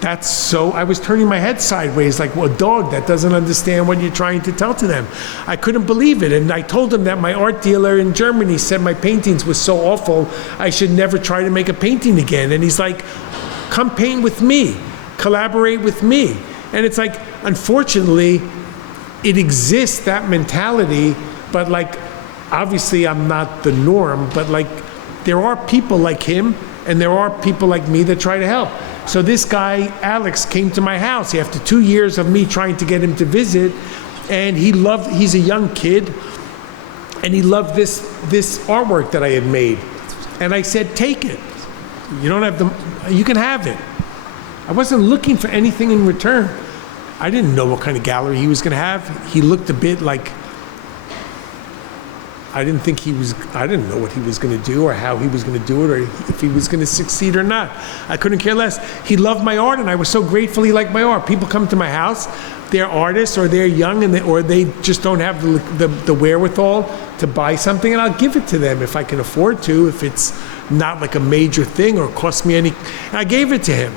I was turning my head sideways like a dog that doesn't understand what you're trying to tell to them. I couldn't believe it. And I told him that my art dealer in Germany said my paintings were so awful, I should never try to make a painting again. And he's like, come paint with me, collaborate with me. And it's like, unfortunately, it exists, that mentality, but like, obviously I'm not the norm, but like, there are people like him and there are people like me that try to help. So this guy, Alex, came to my house after 2 years of me trying to get him to visit, and he's a young kid, and he loved this artwork that I had made. And I said, take it. You can have it. I wasn't looking for anything in return. I didn't know what kind of gallery he was going to have. He looked a bit like, I didn't know what he was going to do or how he was going to do it or if he was going to succeed or not. I couldn't care less. He loved my art, and I was so grateful he liked my art. People come to my house, they're artists or they're young or they just don't have the wherewithal to buy something, and I'll give it to them if I can afford to, if it's not like a major thing or cost me any. And I gave it to him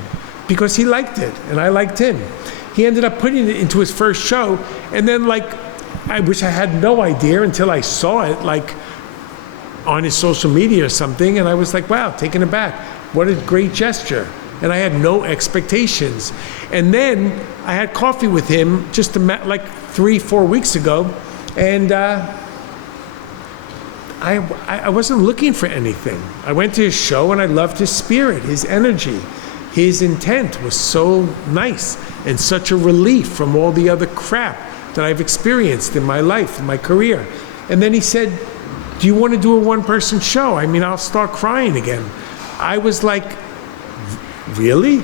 because he liked it and I liked him. He ended up putting it into his first show, and then I wish I had no idea until I saw it on his social media or something, and I was like, wow, taken aback. What a great gesture. And I had no expectations. And then I had coffee with him just 3-4 weeks ago, and I wasn't looking for anything. I went to his show and I loved his spirit, his energy. His intent was so nice and such a relief from all the other crap that I've experienced in my life, in my career. And then he said, do you want to do a one-person show? I mean, I'll start crying again. I was like, really?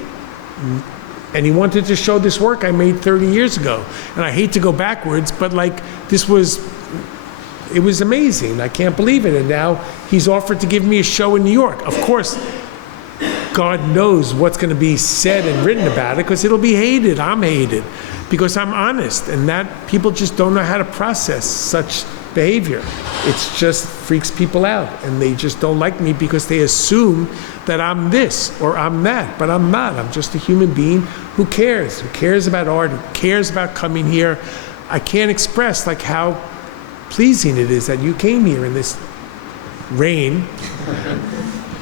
And he wanted to show this work I made 30 years ago. And I hate to go backwards, but it was amazing. I can't believe it. And now he's offered to give me a show in New York. Of course, God knows what's going to be said and written about it, because it'll be hated. I'm hated because I'm honest, and that people just don't know how to process such behavior. It just freaks people out, and they just don't like me because they assume that I'm this or I'm that, but I'm not. I'm just a human being who cares about art, who cares about coming here. I can't express how pleasing it is that you came here in this rain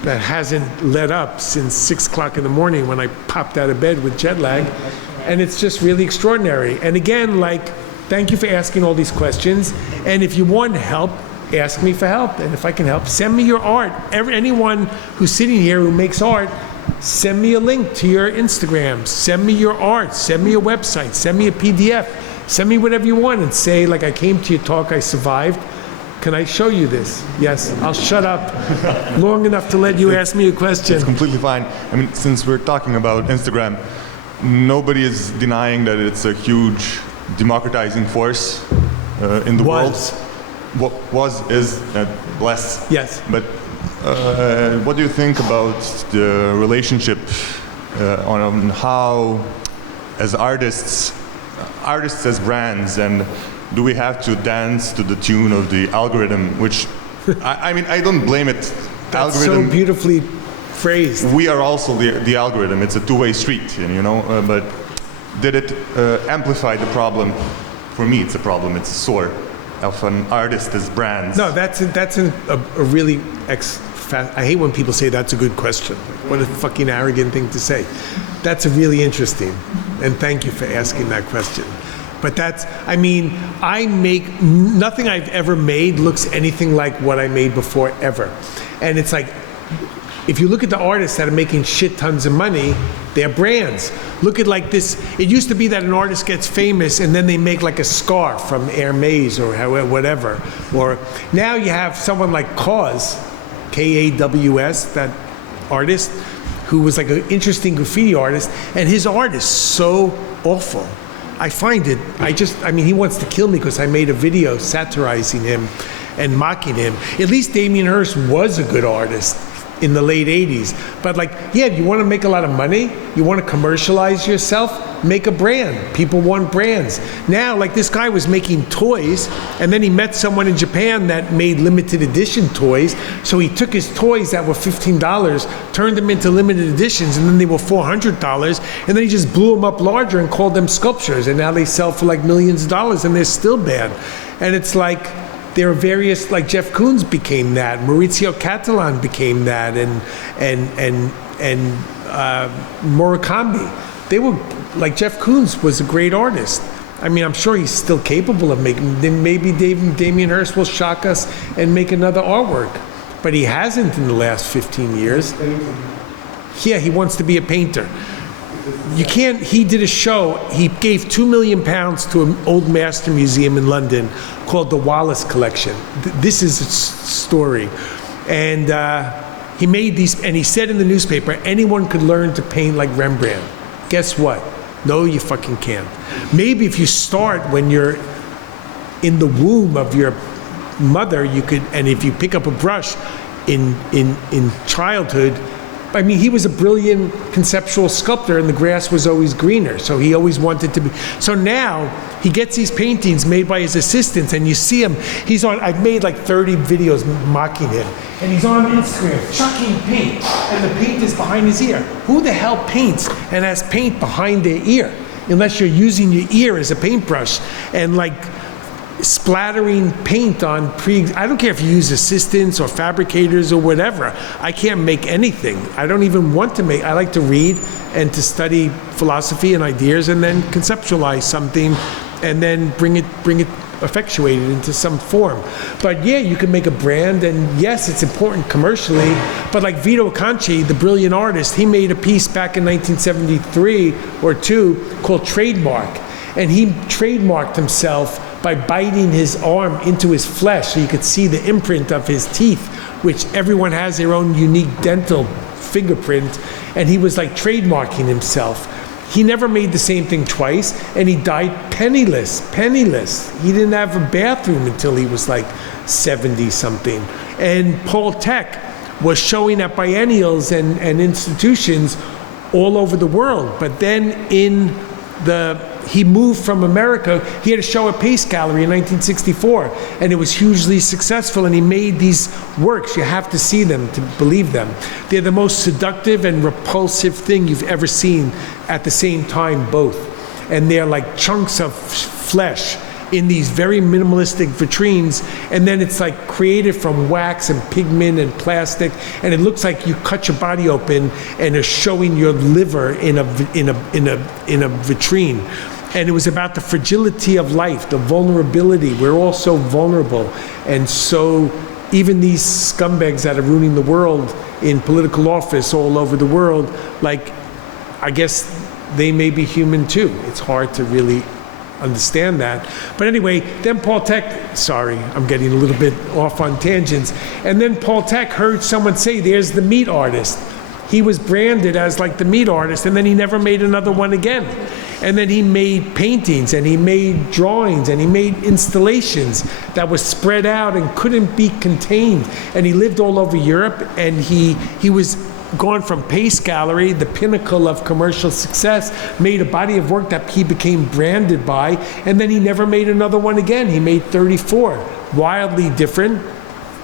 that hasn't let up since 6 o'clock in the morning when I popped out of bed with jet lag. And it's just really extraordinary. And again, thank you for asking all these questions. And if you want help, ask me for help. And if I can help, send me your art. Anyone who's sitting here who makes art, send me a link to your Instagram. Send me your art. Send me a website. Send me a PDF. Send me whatever you want and say, I came to your talk, I survived. Can I show you this? Yes, I'll shut up long enough to let you ask me a question. It's completely fine. I mean, since we're talking about Instagram, nobody is denying that it's a huge democratizing force in the world. Is, bless. Yes. But what do you think about the relationship on how, as artists as brands, and do we have to dance to the tune of the algorithm, which, I mean, I don't blame it. That's algorithm, so beautifully phrased. We are also the algorithm. It's a two-way street, but did it amplify the problem? For me, it's a problem. It's a sore of an artist as brands. No, that's a really I hate when people say that's a good question. What a fucking arrogant thing to say. That's really interesting, and thank you for asking that question. But I make, nothing I've ever made looks anything like what I made before, ever. And it's if you look at the artists that are making shit tons of money, they're brands. Look at this, it used to be that an artist gets famous and then they make a scarf from Hermes or whatever. Or now you have someone like Kaws, K-A-W-S, that artist, who was an interesting graffiti artist, and his art is so awful. I find it, he wants to kill me because I made a video satirizing him and mocking him. At least Damien Hirst was a good artist in the late 80s. But you want to make a lot of money, you want to commercialize yourself, make a brand. People want brands. Now, this guy was making toys, and then he met someone in Japan that made limited edition toys, so he took his toys that were $15, turned them into limited editions, and then they were $400, and then he just blew them up larger and called them sculptures, and now they sell for millions of dollars, and they're still bad. And it's there are various, Jeff Koons became that, Maurizio Catalan became that, and Murakami. They were, Jeff Koons was a great artist. I'm sure he's still capable of making, then maybe Damien Hirst will shock us and make another artwork. But he hasn't in the last 15 years. Yeah, he wants to be a painter. You can't, he did a show, he gave £2 million to an old master museum in London called the Wallace Collection. This is a story. And he made these, and he said in the newspaper, anyone could learn to paint like Rembrandt. Guess what? No, you fucking can't. Maybe if you start when you're in the womb of your mother, you could, and if you pick up a brush in childhood, I mean, he was a brilliant conceptual sculptor, and the grass was always greener, so he always wanted to be. So now he gets these paintings made by his assistants, and you see him. He's on. I've made like 30 videos mocking him, and he's on Instagram chucking paint, and the paint is behind his ear. Who the hell paints and has paint behind their ear, unless you're using your ear as a paintbrush and like splattering paint on I don't care if you use assistants or fabricators or whatever. I can't make anything. I don't even want to make. I like to read and to study philosophy and ideas and then conceptualize something and then bring it effectuated into some form. But yeah, you can make a brand, and yes, it's important commercially, but like Vito Acconci, the brilliant artist, he made a piece back in 1973 or 2 called Trademark, and he trademarked himself by biting his arm into his flesh so you could see the imprint of his teeth, which everyone has their own unique dental fingerprint, and he was like trademarking himself. He never made the same thing twice, and he died penniless. He didn't have a bathroom until he was like 70-something. And Paul Thek was showing at biennials and institutions all over the world, but then he moved from America. He had a show at Pace Gallery in 1964, and it was hugely successful, and he made these works. You have to see them to believe them. They're the most seductive and repulsive thing you've ever seen at the same time, both. And they're like chunks of flesh in these very minimalistic vitrines, and then it's like created from wax and pigment and plastic, and it looks like you cut your body open and are showing your liver in a vitrine. And it was about the fragility of life, the vulnerability. We're all so vulnerable, and so even these scumbags that are ruining the world in political office all over the world, like, I guess they may be human too. It's hard to really understand that. But anyway, then Paul Thek, sorry, I'm getting a little bit off on tangents, and then Paul Thek heard someone say, there's the meat artist. He was branded as like the meat artist, and then he never made another one again. And then he made paintings, and he made drawings, and he made installations that were spread out and couldn't be contained. And he lived all over Europe, and he was gone from Pace Gallery, the pinnacle of commercial success, made a body of work that he became branded by, and then he never made another one again. He made 34, wildly different,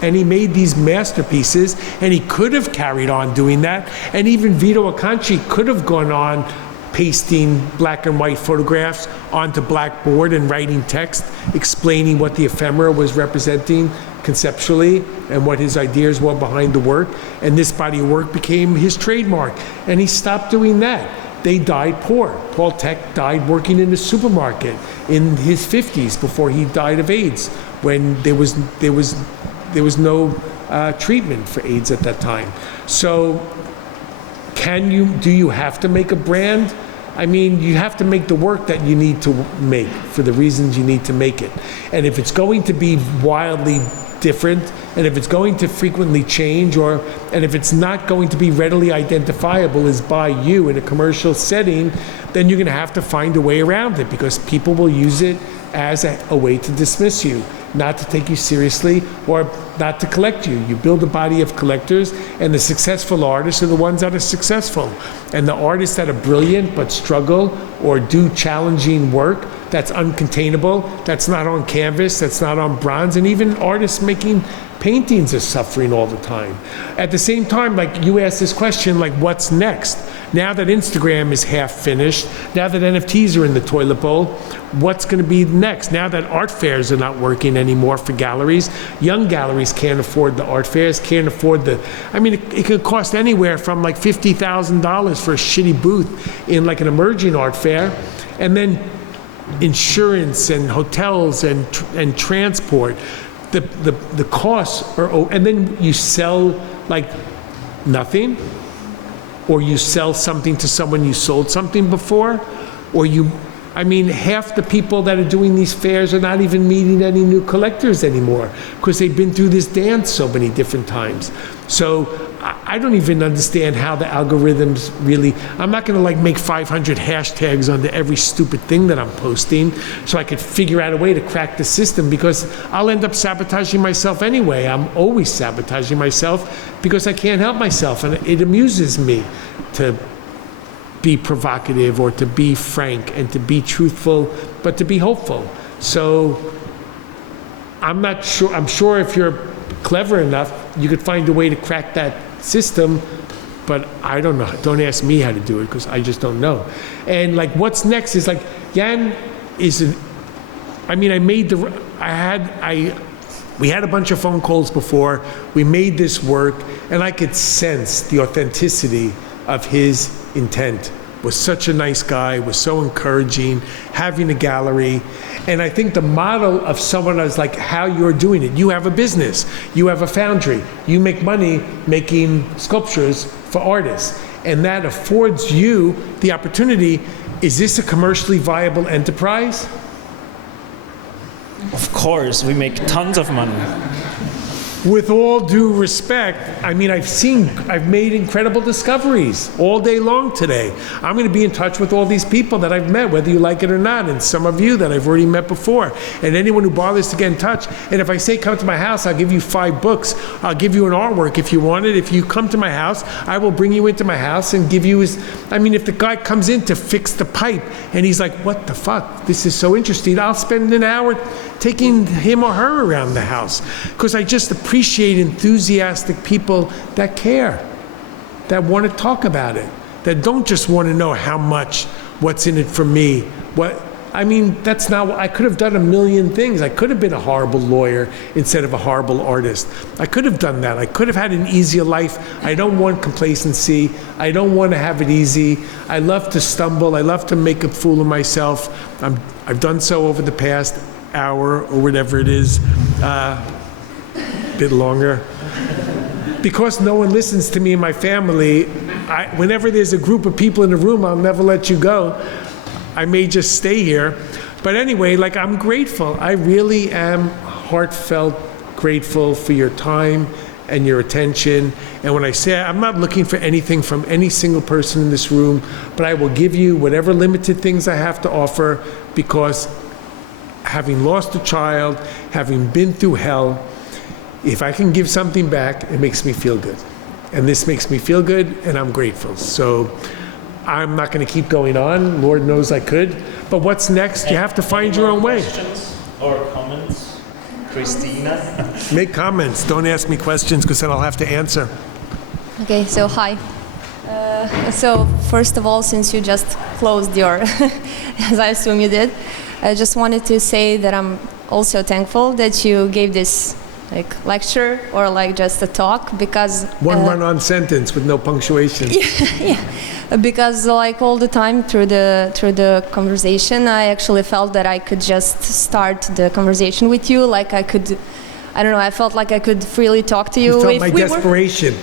and he made these masterpieces, and he could have carried on doing that, and even Vito Acconci could have gone on pasting black and white photographs onto blackboard and writing text, explaining what the ephemera was representing conceptually and what his ideas were behind the work, and this body of work became his trademark, and he stopped doing that. They died poor. Paul Thek died working in a supermarket in his 50s before he died of AIDS, when there was no treatment for AIDS at that time. So do you have to make a brand? I mean, you have to make the work that you need to make for the reasons you need to make it. And if it's going to be wildly different, and if it's going to frequently change, and if it's not going to be readily identifiable as by you in a commercial setting, then you're going to have to find a way around it, because people will use it as a way to dismiss you, not to take you seriously, or not to collect you. You build a body of collectors, and the successful artists are the ones that are successful. And the artists that are brilliant but struggle or do challenging work that's uncontainable, that's not on canvas, that's not on bronze, and even artists making paintings are suffering all the time. At the same time, like you asked this question, like what's next? Now that Instagram is half finished, now that NFTs are in the toilet bowl, what's going to be next? Now that art fairs are not working anymore for galleries, young galleries can't afford the art fairs, can't afford it could cost anywhere from like $50,000 for a shitty booth in like an emerging art fair, and then insurance and hotels and transport. The costs are, and then you sell like nothing, or you sell something to someone you sold something before, or I mean, half the people that are doing these fairs are not even meeting any new collectors anymore because they've been through this dance so many different times. So I don't even understand how the algorithms really, I'm not going to like make 500 hashtags under every stupid thing that I'm posting so I could figure out a way to crack the system, because I'll end up sabotaging myself anyway. I'm always sabotaging myself because I can't help myself, and it amuses me to be provocative or to be frank and to be truthful, but to be hopeful. So I'm not sure, I'm sure if you're clever enough, you could find a way to crack that system, but I don't know. Don't ask me how to do it because I just don't know. And like what's next is like, Jan is we had a bunch of phone calls before, we made this work, and I could sense the authenticity of his intent. Was such a nice guy, was so encouraging, having a gallery. And I think the model of someone is like how you're doing it. You have a business, you have a foundry, you make money making sculptures for artists. And that affords you the opportunity, is this a commercially viable enterprise? Of course, we make tons of money. With all due respect, I mean, I've made incredible discoveries all day long today. I'm going to be in touch with all these people that I've met, whether you like it or not, and some of you that I've already met before, and anyone who bothers to get in touch. And if I say come to my house, I'll give you 5 books. I'll give you an artwork if you want it. If you come to my house, I will bring you into my house and give you his, I mean, if the guy comes in to fix the pipe and he's like, what the fuck, this is so interesting, I'll spend an hour taking him or her around the house, because I just appreciate enthusiastic people that care, that want to talk about it, that don't just want to know how much, what's in it for me. I mean, that's not, I could have done a million things. I could have been a horrible lawyer instead of a horrible artist. I could have done that. I could have had an easier life. I don't want complacency. I don't want to have it easy. I love to stumble. I love to make a fool of myself. I've done so over the past hour or whatever it is, a bit longer. Because no one listens to me and my family, whenever there's a group of people in a room, I'll never let you go. I may just stay here. But anyway, like, I'm grateful. I really am heartfelt grateful for your time and your attention. And when I say I'm not looking for anything from any single person in this room, but I will give you whatever limited things I have to offer, because having lost a child, having been through hell, if I can give something back, it makes me feel good. And this makes me feel good, and I'm grateful. So I'm not going to keep going on. Lord knows I could. But what's next? You have to find your own way. Questions or comments? Christina? Make comments. Don't ask me questions, because then I'll have to answer. Okay, so hi. So first of all, since you just closed your, as I assume you did, I just wanted to say that I'm also thankful that you gave this lecture or just a talk, because one run-on sentence with no punctuation. Yeah, because all the time through the conversation, I actually felt that I could just start the conversation with you. I felt like I could freely talk to you. You felt my desperation.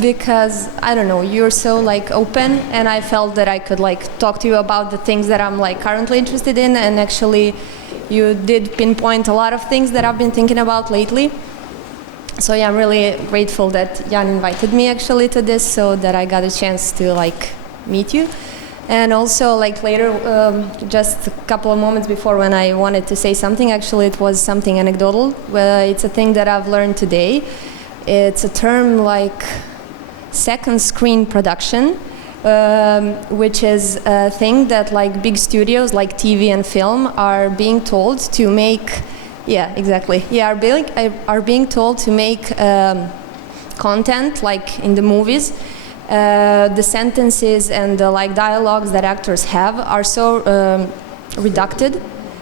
Because I don't know, you're so open, and I felt that I could talk to you about the things that I'm currently interested in, and actually you did pinpoint a lot of things that I've been thinking about lately. So yeah, I'm really grateful that Jan invited me actually to this, so that I got a chance to meet you. And also later, just a couple of moments before, when I wanted to say something, actually it was something anecdotal. It's a thing that I've learned today. It's a term second screen production, which is a thing that big studios like TV and film are being told to make. Yeah, exactly. Yeah, are being told to make content in the movies. The sentences and the dialogues that actors have are so reduced.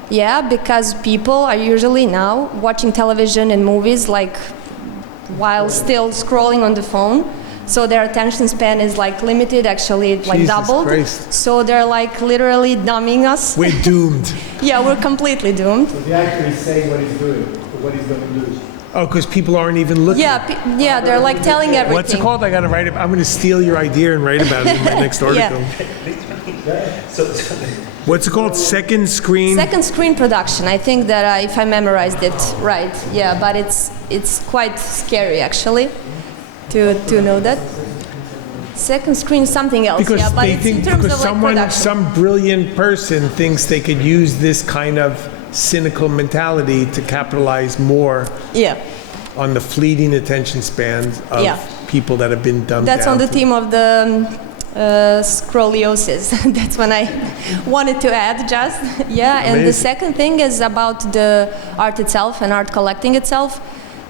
Yeah, because people are usually now watching television and movies while still scrolling on the phone. So their attention span is limited, actually doubled. Christ. So they're literally dumbing us. We're doomed. Yeah, we're completely doomed. So the actor is saying what he's doing, or what he's going to do. Oh, because people aren't even looking. Yeah, they're like telling everything. What's it called? I got to write it. I'm going to steal your idea and write about it in my next article. What's it called? Second screen? Second screen production. I think that if I memorized it right, yeah, but it's quite scary actually to know that. Second screen, something else. Because yeah, but they it's think in terms because of like some brilliant person thinks they could use this kind of cynical mentality to capitalize more on the fleeting attention spans of people that have been dumbed down. That's on the theme of the scoliosis. That's when I wanted to add just. Yeah, and the second thing is about the art itself and art collecting itself.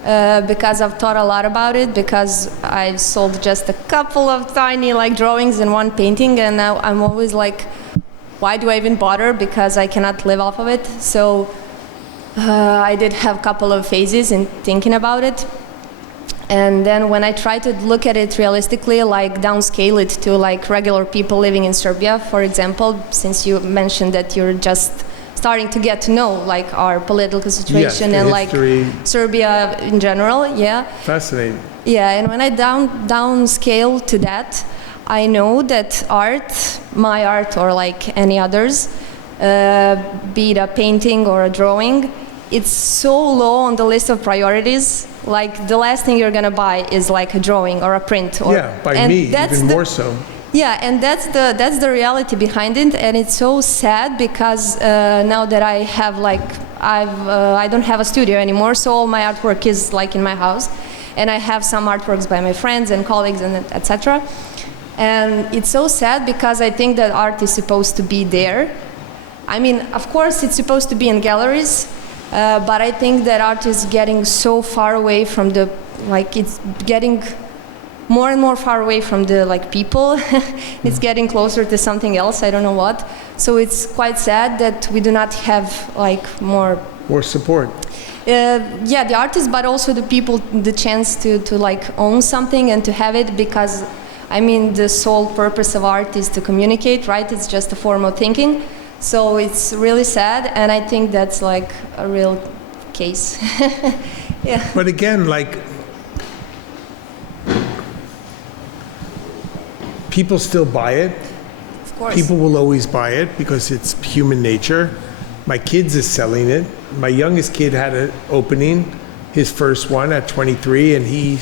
Because I've thought a lot about it, because I've sold just a couple of tiny like drawings and one painting, and now I'm always like, why do I even bother? Because I cannot live off of it. So I did have a couple of phases in thinking about it. And then when I try to look at it realistically, like downscale it to like regular people living in Serbia, for example, since you mentioned that you're just starting to get to know like our political situation and history. Like Serbia in general, Fascinating. Yeah, and when I downscale to that, I know that art, my art or like any others, be it a painting or a drawing, it's so low on the list of priorities. Like the last thing you're gonna buy is like a drawing or a print. Or, by me, even more so. Yeah, and that's the reality behind it, and it's so sad because now that I have like I don't have a studio anymore, so all my artwork is like in my house, and I have some artworks by my friends and colleagues and etc. And it's so sad because I think that art is supposed to be there. I mean, of course, it's supposed to be in galleries, but I think that art is getting so far away from the it's getting more and more far away from the like people. It's getting closer to something else, I don't know what. So it's quite sad that we do not have like more support. The artists, but also the people, the chance to like own something and to have it, because I mean the sole purpose of art is to communicate, right? It's just a form of thinking. So it's really sad, and I think that's like a real case. Yeah. But again, like, people still buy it. Of course. People will always buy it because it's human nature. My kids is selling it. My youngest kid had an opening, his first one at 23, and he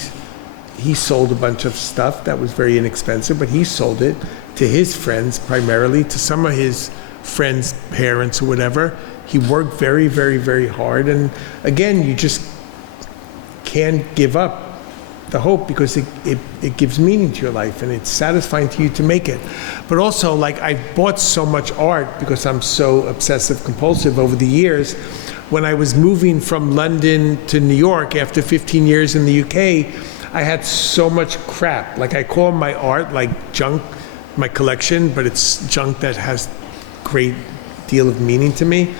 sold a bunch of stuff that was very inexpensive, but he sold it to his friends primarily, to some of his friends' parents or whatever. He worked very, very, very hard. And again, you just can't give up the hope, because it gives meaning to your life and it's satisfying to you to make it. But also, like, I bought so much art because I'm so obsessive compulsive over the years. When I was moving from London to New York after 15 years in the UK, I had so much crap. Like, I call my art like junk, my collection, but it's junk that has great deal of meaning to me.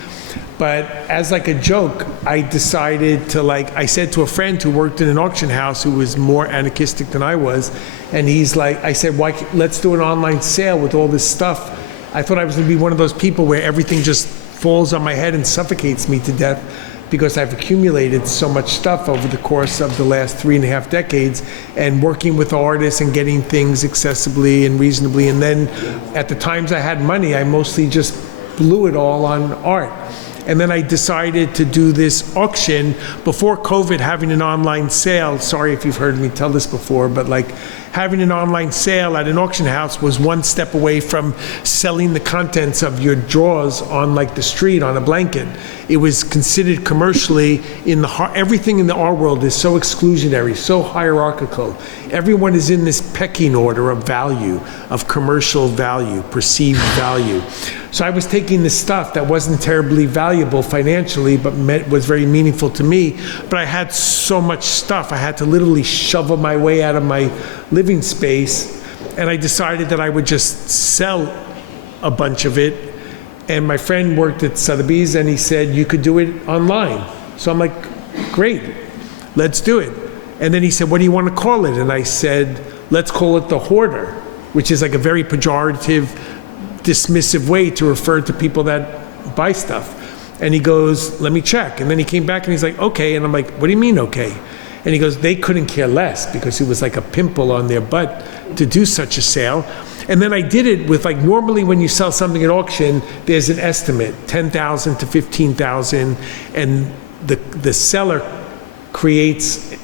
But as like a joke, I decided to, like, I said to a friend who worked in an auction house who was more anarchistic than I was, and he's like, I said, let's do an online sale with all this stuff. I thought I was gonna be one of those people where everything just falls on my head and suffocates me to death, because I've accumulated so much stuff over the course of the last 3.5 decades, and working with artists and getting things accessibly and reasonably. And then at the times I had money, I mostly just blew it all on art. And then I decided to do this auction before COVID, having an online sale. Sorry if you've heard me tell this before, but like, having an online sale at an auction house was one step away from selling the contents of your drawers on like the street on a blanket. It was considered commercially, everything in the art world is so exclusionary, so hierarchical. Everyone is in this pecking order of value, of commercial value, perceived value. So I was taking this stuff that wasn't terribly valuable financially, but was very meaningful to me. But I had so much stuff, I had to literally shovel my way out of my living space. And I decided that I would just sell a bunch of it. And my friend worked at Sotheby's, and he said, you could do it online. So I'm like, great, let's do it. And then he said, what do you want to call it? And I said, let's call it the hoarder, which is like a very pejorative, dismissive way to refer to people that buy stuff. And he goes, let me check. And then he came back and he's like, okay. And I'm like, what do you mean, okay? And he goes, they couldn't care less because it was like a pimple on their butt to do such a sale. And then I did it with, like, normally when you sell something at auction, there's an estimate, 10,000 to 15,000, and the seller creates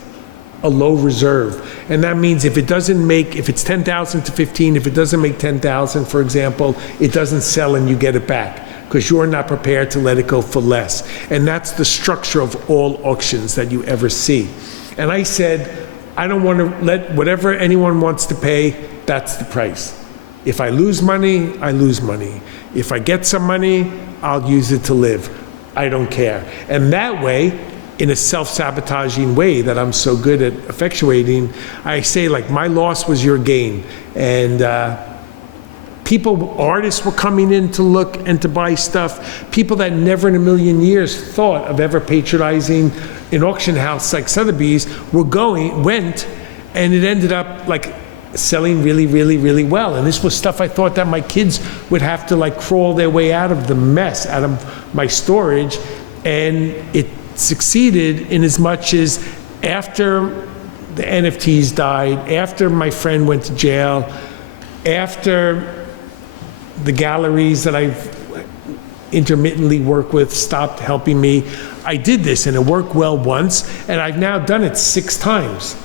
a low reserve. And that means if it's 10,000 to 15, if it doesn't make 10,000, for example, it doesn't sell and you get it back, because you're not prepared to let it go for less. And that's the structure of all auctions that you ever see. And I said, I don't want to let whatever anyone wants to pay, that's the price. If I lose money, I lose money. If I get some money, I'll use it to live. I don't care. And that way, in a self-sabotaging way that I'm so good at effectuating, I say, like, my loss was your gain. And artists were coming in to look and to buy stuff. People that never in a million years thought of ever patronizing an auction house like Sotheby's went, and it ended up like selling really, really, really well. And this was stuff I thought that my kids would have to like crawl their way out of the mess, out of my storage. And it succeeded in as much as after the NFTs died, after my friend went to jail, after the galleries that I've intermittently worked with stopped helping me, I did this and it worked well once, and I've now done it 6 times.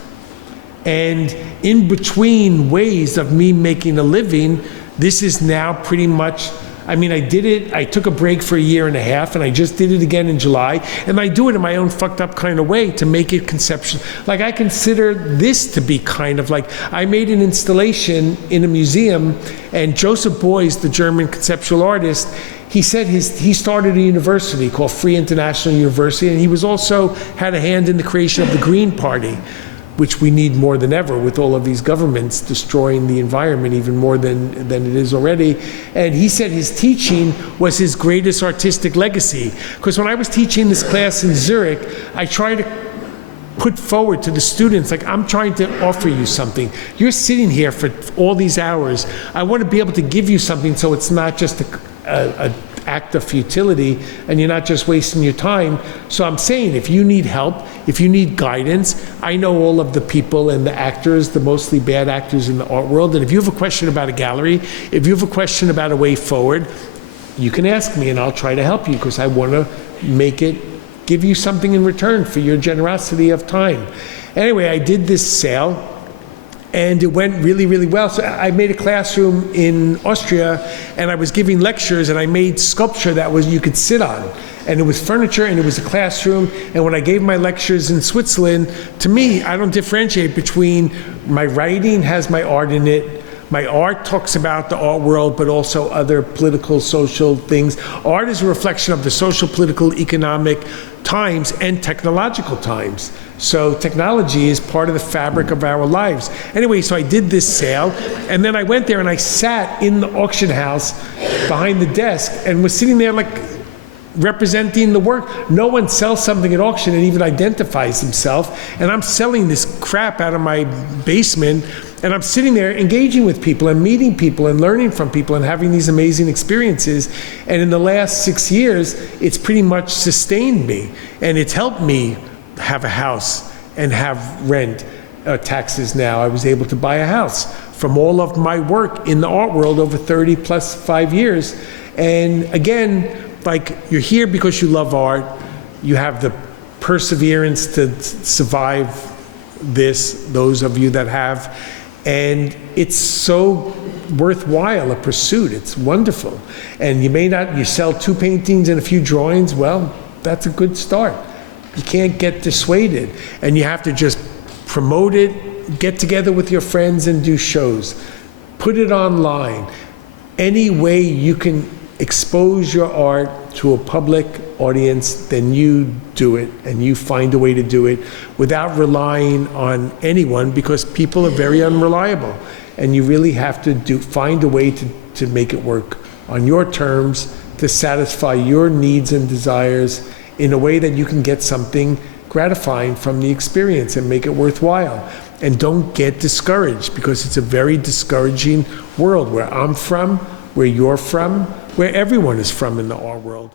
And in between ways of me making a living, this is now pretty much, I mean, I did it, I took a break for 1.5 years, and I just did it again in July, and I do it in my own fucked up kind of way to make it conceptual. Like, I consider this to be kind of like, I made an installation in a museum, and Joseph Beuys, the German conceptual artist, he said he started a university called Free International University, and he was also had a hand in the creation of the Green Party, which we need more than ever with all of these governments destroying the environment even more than it is already. And he said his teaching was his greatest artistic legacy. Because when I was teaching this class in Zurich, I tried to put forward to the students, like, I'm trying to offer you something. You're sitting here for all these hours. I want to be able to give you something so it's not just an act of futility and you're not just wasting your time. So I'm saying, if you need help, if you need guidance, I know all of the people and the actors, the mostly bad actors in the art world, and if you have a question about a gallery, if you have a question about a way forward, you can ask me and I'll try to help you, because I want to give you something in return for your generosity of time. Anyway, I did this sale, and it went really, really well. So I made a classroom in Austria, and I was giving lectures, and I made sculpture that you could sit on. And it was furniture, and it was a classroom. And when I gave my lectures in Switzerland, to me, I don't differentiate between my writing has my art in it. My art talks about the art world, but also other political, social things. Art is a reflection of the social, political, economic times and technological times. So technology is part of the fabric of our lives. Anyway, so I did this sale, and then I went there and I sat in the auction house behind the desk and was sitting there like representing the work. No one sells something at auction and even identifies himself, and I'm selling this crap out of my basement, and I'm sitting there engaging with people and meeting people and learning from people and having these amazing experiences. And in the last 6 years, it's pretty much sustained me, and it's helped me have a house and have rent taxes now. I was able to buy a house from all of my work in the art world over 30 plus 5 years. And again, like, you're here because you love art, you have the perseverance to survive this, those of you that have, and it's so worthwhile a pursuit. It's wonderful. And you sell 2 paintings and a few drawings, well, that's a good start. You can't get dissuaded, and you have to just promote it, get together with your friends and do shows, put it online. Any way you can expose your art to a public audience, then you do it, and you find a way to do it without relying on anyone, because people are very unreliable, and you really have to find a way to make it work on your terms, to satisfy your needs and desires in a way that you can get something gratifying from the experience and make it worthwhile. And don't get discouraged, because it's a very discouraging world where I'm from, where you're from, where everyone is from in the art world.